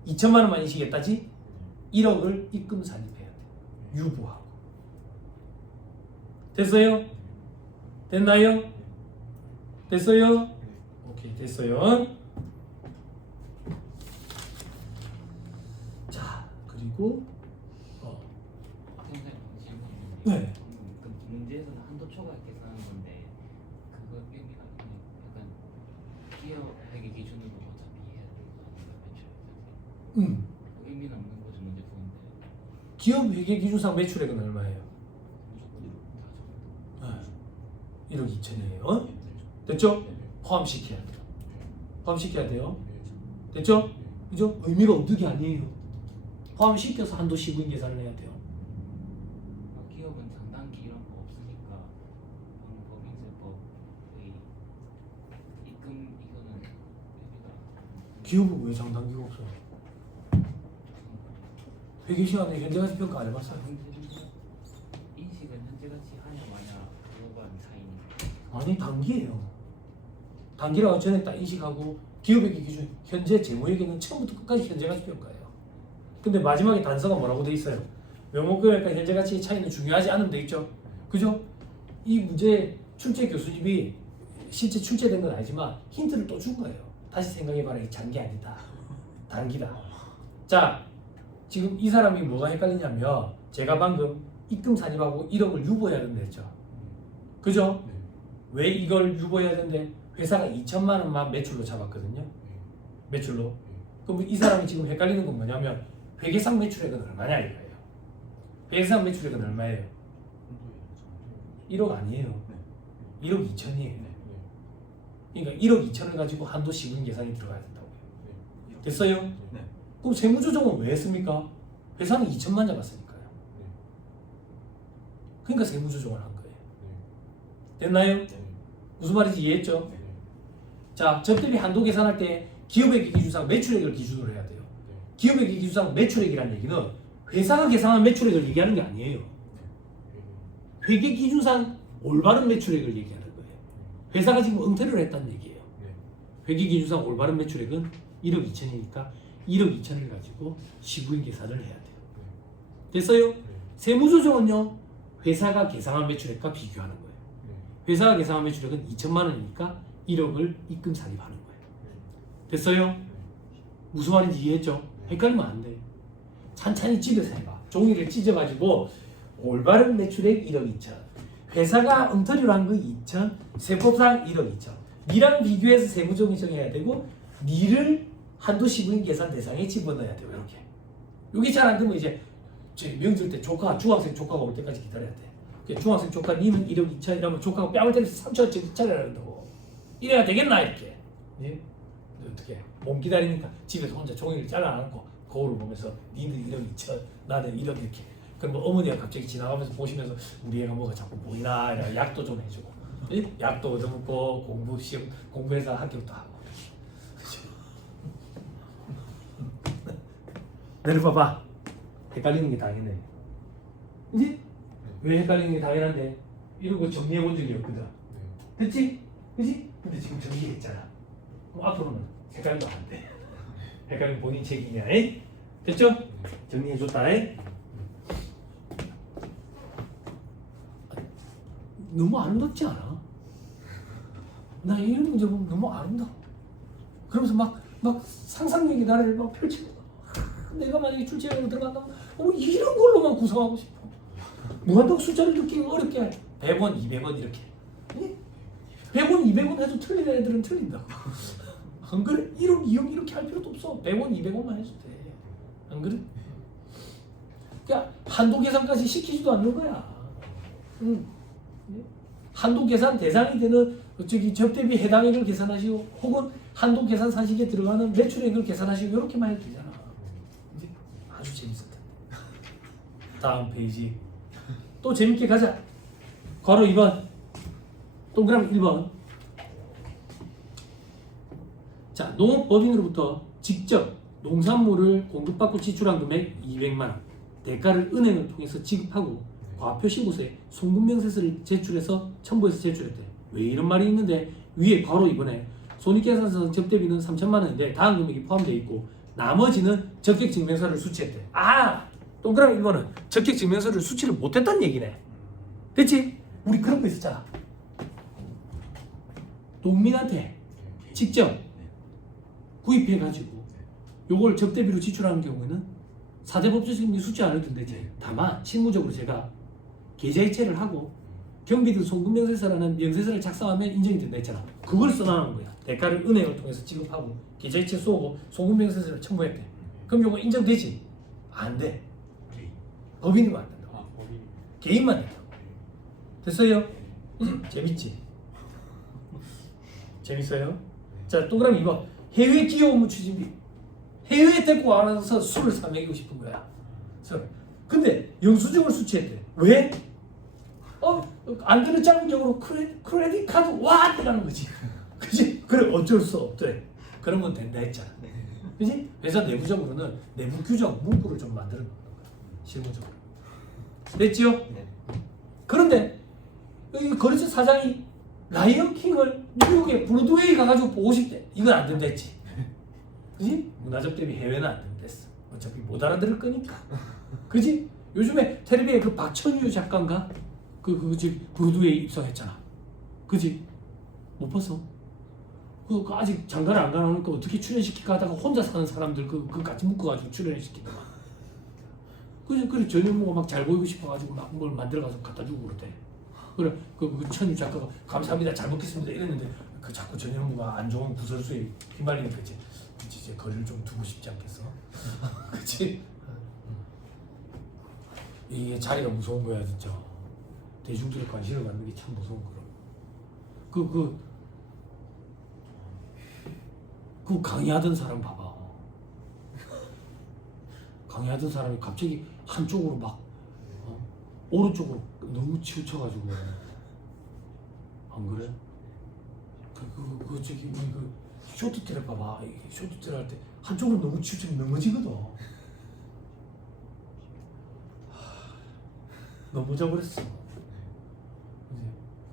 2천만 원만 인식했다지? 1억을 입금 산입해야 돼. 유보하고. 됐어요? 됐나요? 네. 됐어요? 네. 오케이, 됐어요. 자, 그리고 선생님 질문 있는데 네. 그 문제에서는 한도 초과할 계산하는 건데 그거 의미가 그냥 약간 기업 회계 기준으로 어차피 해야 되는 거 아닌가 매출 의미는 없는 거죠 문제 푸는데 기업 회계 기준상 매출액은 얼마예요? 무조건 다 1억 2천이에요. 됐죠? 포함시켜야 돼요. 포함시켜야 돼요. 됐죠? 그죠? 의미가 없는 게 아니에요. 포함시켜서 한도 시부인 계산을 해야 돼요. 기업은 장단기 이런 거 없으니까 방금 법인세법 의 입금 이거는 의미가 기업은 왜 장단기가 없어요? 회계 시간에 현재가치 평가 안 해봤어요? 인식은 현재같이 하냐 마냐 그거가 차이니까 아니, 단기예요. 단기라고 전에 딱 인식하고 기업회계 기준 현재 재무회계는 처음부터 끝까지 현재가치 평가예요. 근데 마지막에 단서가 뭐라고 돼 있어요? 명목금액과 현재가치의 차이는 중요하지 않으면 돼 있죠. 그죠? 이 문제 출제 교수님이 실제 출제된 건 아니지만 힌트를 또 준 거예요. 다시 생각해봐라. 이 장기 아니다. 단기다. 자, 지금 이 사람이 뭐가 헷갈리냐면 제가 방금 입금 산입하고 1억을 유보해야 된다 했죠. 그죠? 네. 왜 이걸 유보해야 되는데 회사가 2천만 원만 매출로 잡았거든요. 매출로. 그럼 이 사람이 지금 헷갈리는 건 뭐냐면 회계상 매출액은 얼마냐 이거예요. 회계상 매출액은 얼마예요? 1억 아니에요. 1억 2천이에요. 그러니까 1억 2천을 가지고 한도 시분 계산이 들어가야 된다고요. 됐어요? 네. 그럼 세무조정은 왜 했습니까? 회사는 2천만 잡았으니까요. 그러니까 세무조정을 한 거예요. 됐나요? 무슨 말인지 이해했죠? 자, 접대비 한도 계산할 때 기업회계 기준상 매출액을 기준으로 해야 돼요. 기업회계 기준상 매출액이라는 얘기는 회사가 계산한 매출액을 얘기하는 게 아니에요. 회계 기준상 올바른 매출액을 얘기하는 거예요. 회사가 지금 은퇴를 했다는 얘기예요. 회계 기준상 올바른 매출액은 1억 2천이니까 1억 2천을 가지고 시부인 계산을 해야 돼요. 됐어요? 세무조정은요, 회사가 계산한 매출액과 비교하는 거예요. 회사가 계산한 매출액은 2천만 원이니까 1억을 입금 산입하는 거예요. 됐어요? 무슨 말인지 이해했죠? 헷갈리면 안 돼. 찬찬히 집에서 해봐. 종이를 찢어가지고 올바른 매출액 1억 2천, 회사가 엉터리로 한 거 2천, 세법상 1억 2천. 니랑 비교해서 세무조정 정해야 되고 니를 한도 시부인 계산 대상에 집어넣어야 돼요. 이렇게. 여기 잘 안 되면 이제 명절 때 조카, 중학생 조카가 올 때까지 기다려야 돼. 중학생 조카 니는 1억 2천 이러면 조카가 뺨을 때려서 3천원짜리 차려야 된다고. 이래야 되겠나 이렇게. 예? 어떻게 몸 기다리니까 집에서 혼자 종이를 잘라놓고 거울을 보면서 니는 1억 2천 나는 1억 이렇게. 그럼 뭐 어머니가 갑자기 지나가면서 보시면서 우리 애가 뭐가 자꾸 보이나 이래 약도 좀 해주고, 예? 약도 얻어먹고 공부 시험 공부해서 합격도 하고. 내려봐봐. 헷갈리는 게 당연해. 그지? 왜 헷갈리는 게 당연한데 이런 거 정리해 본 적이 없거든. 됐지? 그지? 근데 지금 정리했잖아. 그럼 앞으로는 헷갈리면 안 돼. 헷갈리면 본인 책임이야. 에? 됐죠? 정리해 줬다. 에? 너무 아름답지 않아? 나 이런 문제 보면 너무 아름다워. 그러면서 막 상상력이 나를 막 펼치고, 내가 만약에 출제형으로 들어간다면 이런 걸로만 구성하고 싶어. 무한정 숫자를 듣기가 어렵게 100원, 200원 이렇게. 100원, 200원 해도 틀린 애들은 틀린다고. 안 그래? 1억, 2억 이렇게 할 필요도 없어. 100원, 200원만 해도 돼. 안 그래? 그러니까 한도 계산까지 시키지도 않는 거야. 한도 계산 대상이 되는 접대비 해당액을 계산하시고, 혹은 한도 계산 사식에 들어가는 매출액을 계산하시고, 이렇게만 해도 되잖아. 이제 아주 재밌을 텐데. 다음 페이지. 또 재밌게 가자. 괄호 2번. 동그라미 1번. 자, 농업법인으로부터 직접 농산물을 공급받고 지출한 금액 200만 원. 대가를 은행을 통해서 지급하고 과표 신고서에 송금명세서를 제출해서 첨부해서 제출했대. 왜 이런 말이 있는데 위에 괄호 2번에 손익계산서 접대비는 3천만 원인데 다음 금액이 포함되어 있고 나머지는 적격증명서를 수취했대. 아! 동그라미 1번은 적격증명서를 수취를 못했다는 얘기네. 됐지? 우리 그런 거 있었잖아. 농민한테 직접 구입해가지고 요걸 적대비로 지출하는 경우에는 4대 법조責숙지 안 해도 되지. 다만 실무적으로 제가 계좌이체를 하고 경비등 송금명세서라는 명세서를 작성하면 인정이 된다 했잖아. 그걸 써놔놓은 거야. 대가를 은행을 통해서 지급하고 계좌이체 쏘고 송금명세서를 첨부했대. 그럼 요거 인정되지? 안 돼. 법인이면 안 된다. 법인. 개인만 된다. 됐어요? 재밌지? 재밌어요? 자, 동그라미 2번. 해외 기업 업무 추진비. 해외에 데리고 와서 술을 사 먹이고 싶은 거야. 그래서 근데 영수증을 수취했대. 왜? 안 되는 장부적으로 크레딧 카드 와! 이라는 거지. 그지? 그래 어쩔 수 없대. 그런 건 된다 했잖아. 그지? 회사 내부적으로는 내부 규정 문구를 좀 만들어 놓는 거야. 실무적으로. 됐지요? 네. 그런데 이 거래처 사장이 라이언킹을 뉴욕에 브로드웨이 가가지고 보고 싶대. 이건 안 된다 했지. 그지? 문화적 대비 해외는 안 된다 했어. 어차피 못 알아들을 거니까. 그지? 요즘에 텔레비에 그 박천유 작가인가? 지금 브로드웨이 입성했잖아. 그지? 못 봤어? 그 아직 장가를 안 가놓으니까 어떻게 출연시킬까 하다가 혼자 사는 사람들 그 같이 묶어가지고 출연시키더만. 그래 전현무가 막 잘 보이고 싶어가지고 막 뭘 만들어가지고 갖다 주고 그러대. 그래 그 천유 작가가 감사합니다 잘 먹겠습니다 이랬는데 그 자꾸 전현무가 안 좋은 구설수에 휘말리니까 이제 거리를 좀 두고 싶지 않겠어? 그치? 이게 자리가 무서운 거야 진짜. 대중들의 관심을 받는 게 참 무서운 거라. 그 강의하던 사람 봐봐. 강의하던 사람이 갑자기 한쪽으로 막 오른쪽으로 너무 치우쳐가지고 안 그래? 저기 우리 그 쇼트트랙 봐봐. 쇼트트랙 할 때 한쪽으로 너무 치우치면 넘어지거든. 넘어져 버렸어.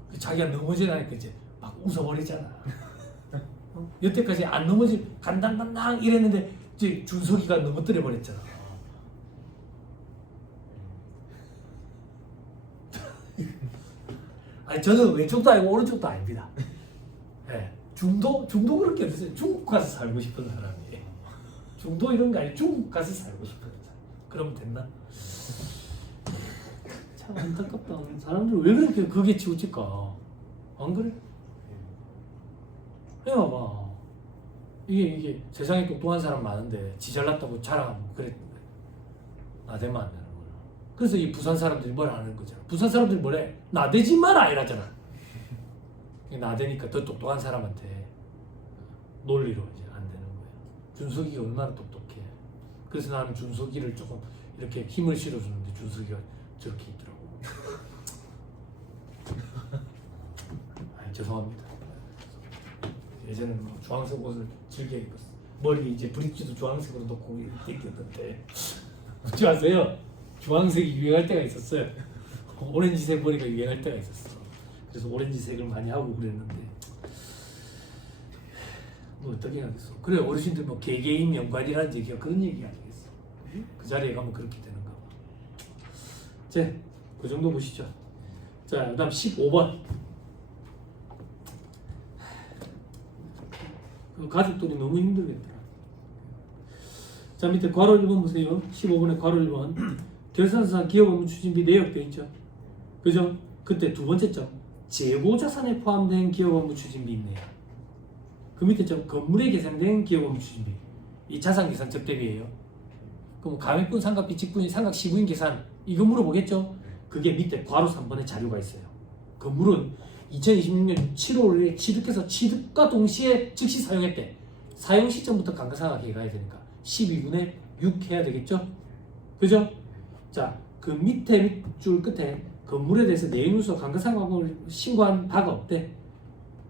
이제 자기가 넘어지라니까 이제 막 웃어버리잖아. 여태까지 안 넘어지 간당간당 이랬는데 이제 준석이가 넘어뜨려 버렸잖아. 아니 저는 왼쪽도 아니고 오른쪽도 아닙니다. 네. 중도 그렇게 없어요. 중국 가서 살고 싶은 사람이. 중도 이런 거 아니에요. 중국 가서 살고 싶은 사람. 그러면 됐나? 참 안타깝다. 사람들 왜 그렇게 그게 치우칠까? 안 그래? 해봐봐. 이게 세상에 똑똑한 사람 많은데 지 잘났다고 자랑하고 그랬는데 나대면 안 되는 거야. 그래서 이 부산 사람들이 뭘 하는 거잖아. 부산 사람들이 뭐래? 나대지 마라 이러잖아. 나대니까 더 똑똑한 사람한테 논리로 이제 안 되는 거야. 준석이가 얼마나 똑똑해. 그래서 나는 준석이를 조금 이렇게 힘을 실어주는데 준석이가 저렇게 있더라고. 아니, 죄송합니다. 예전에는 뭐 주황색 옷을 즐겨 입었어. 머리 이제 브릿지도 주황색으로 놓고 이렇게 땡겼는데 묻지 마세요. 주황색이 유행할 때가 있었어요. 오렌지색 머리가 유행할 때가 있었어. 그래서 오렌지색을 많이 하고 그랬는데 뭐 어떻게 하겠어. 그래 어르신들 뭐 개개인 명관이라는 얘기가 그런 얘기 아니겠어. 그 자리에 가면 그렇게 되는가 봐. 자, 그 정도 보시죠. 자, 그 다음 15번. 그 가족들이 너무 힘들겠더라. 자, 밑에 괄호 1번 보세요. 15번에 괄호 1번. 결산서상 기업 업무 추진비 내역 되어 있죠. 그죠? 그때 두 번째 점. 재고 자산에 포함된 기업 업무 추진비 있네요. 그 밑에 점. 건물에 계산된 기업 업무 추진비. 이 자산 계산 적대비예요. 그럼 가맹분, 상각비, 직분인, 상각 시부인 계산 이거 물어보겠죠? 그게 밑에 괄호 3번에 자료가 있어요. 건물은 2026년 7월에 취득해서 취득과 동시에 즉시 사용했대. 사용 시점부터 감가상각해 가야 되니까 12분의 6 해야 되겠죠? 그죠? 자, 그 밑에 밑줄 끝에 건물에 대해서 내용요소 감가상각을 신고한 바가 없대.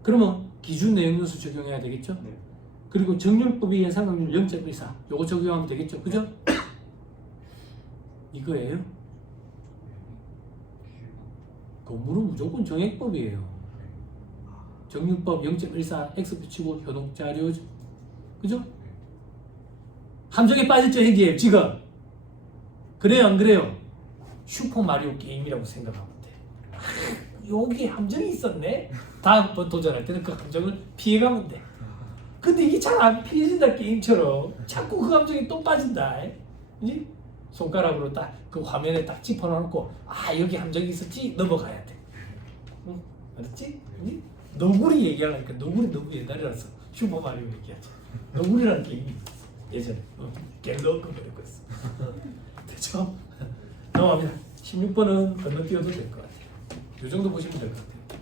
그러면 기준 내용요소 적용해야 되겠죠? 네. 그리고 정률법에 의한 상각률 0.14 요거 적용하면 되겠죠? 그죠? 이거예요. 건물은 무조건 정액법이에요. 정률법 0.14 X 붙이고 현혹자료죠. 그죠? 함정에 빠졌죠 여기에 지금. 그래요 안 그래요? 슈퍼마리오 게임이라고 생각하면 돼. 여기 함정이 있었네. 다음번 도전할 때는 그 함정을 피해가면 돼. 근데 이게 잘 안 피해진다 게임처럼 자꾸 그 함정이 또 빠진다. 그지? 손가락으로 딱 그 화면에 딱 짚어놓고 아 여기 함정이 있었지 넘어가야 돼. 응? 알았지? 그지? 너구리 얘기하려니까 너구리 너무 옛날이라서 슈퍼마리오 얘기하지. 너구리라는 게임이 있었어 예전에. 갤러그 그랬고 있어. 됐죠? 넘어갑니다. 16번은 건너뛰어도 될 것 같아요. 이 정도 보시면 될 것 같아요.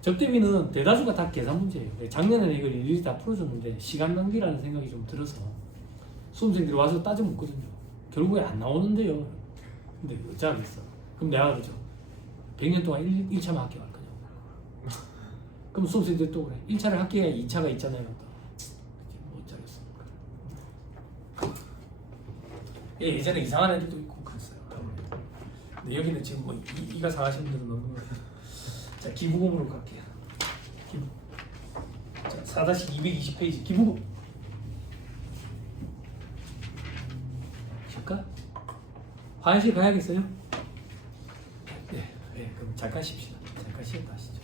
접대비는 대다수가 다 계산 문제예요. 작년에는 이걸 일일이 다 풀어줬는데 시간 낭비라는 생각이 좀 들어서 수험생들이 와서 따져 묻거든요. 결국에 안 나오는데요. 근데 어쩌겠어. 그럼 내가 그러죠. 100년 동안 1차만 합격할 거냐고. 그럼 수험생들이 또 그래. 1차를 합격해야 2차가 있잖아요. 뭐 어쩌겠어. 예전에 이상한 애들도 있고 그랬어요. 근데 여기는 지금 뭐 이가 상하신 분들은 너무 자 기부금으로 갈게요. 기부. 자 4-220페이지 기부금. 쉴까? 화장실 가야겠어요? 네, 그럼 잠깐 쉽시다. 잠깐 쉬었다 하시죠.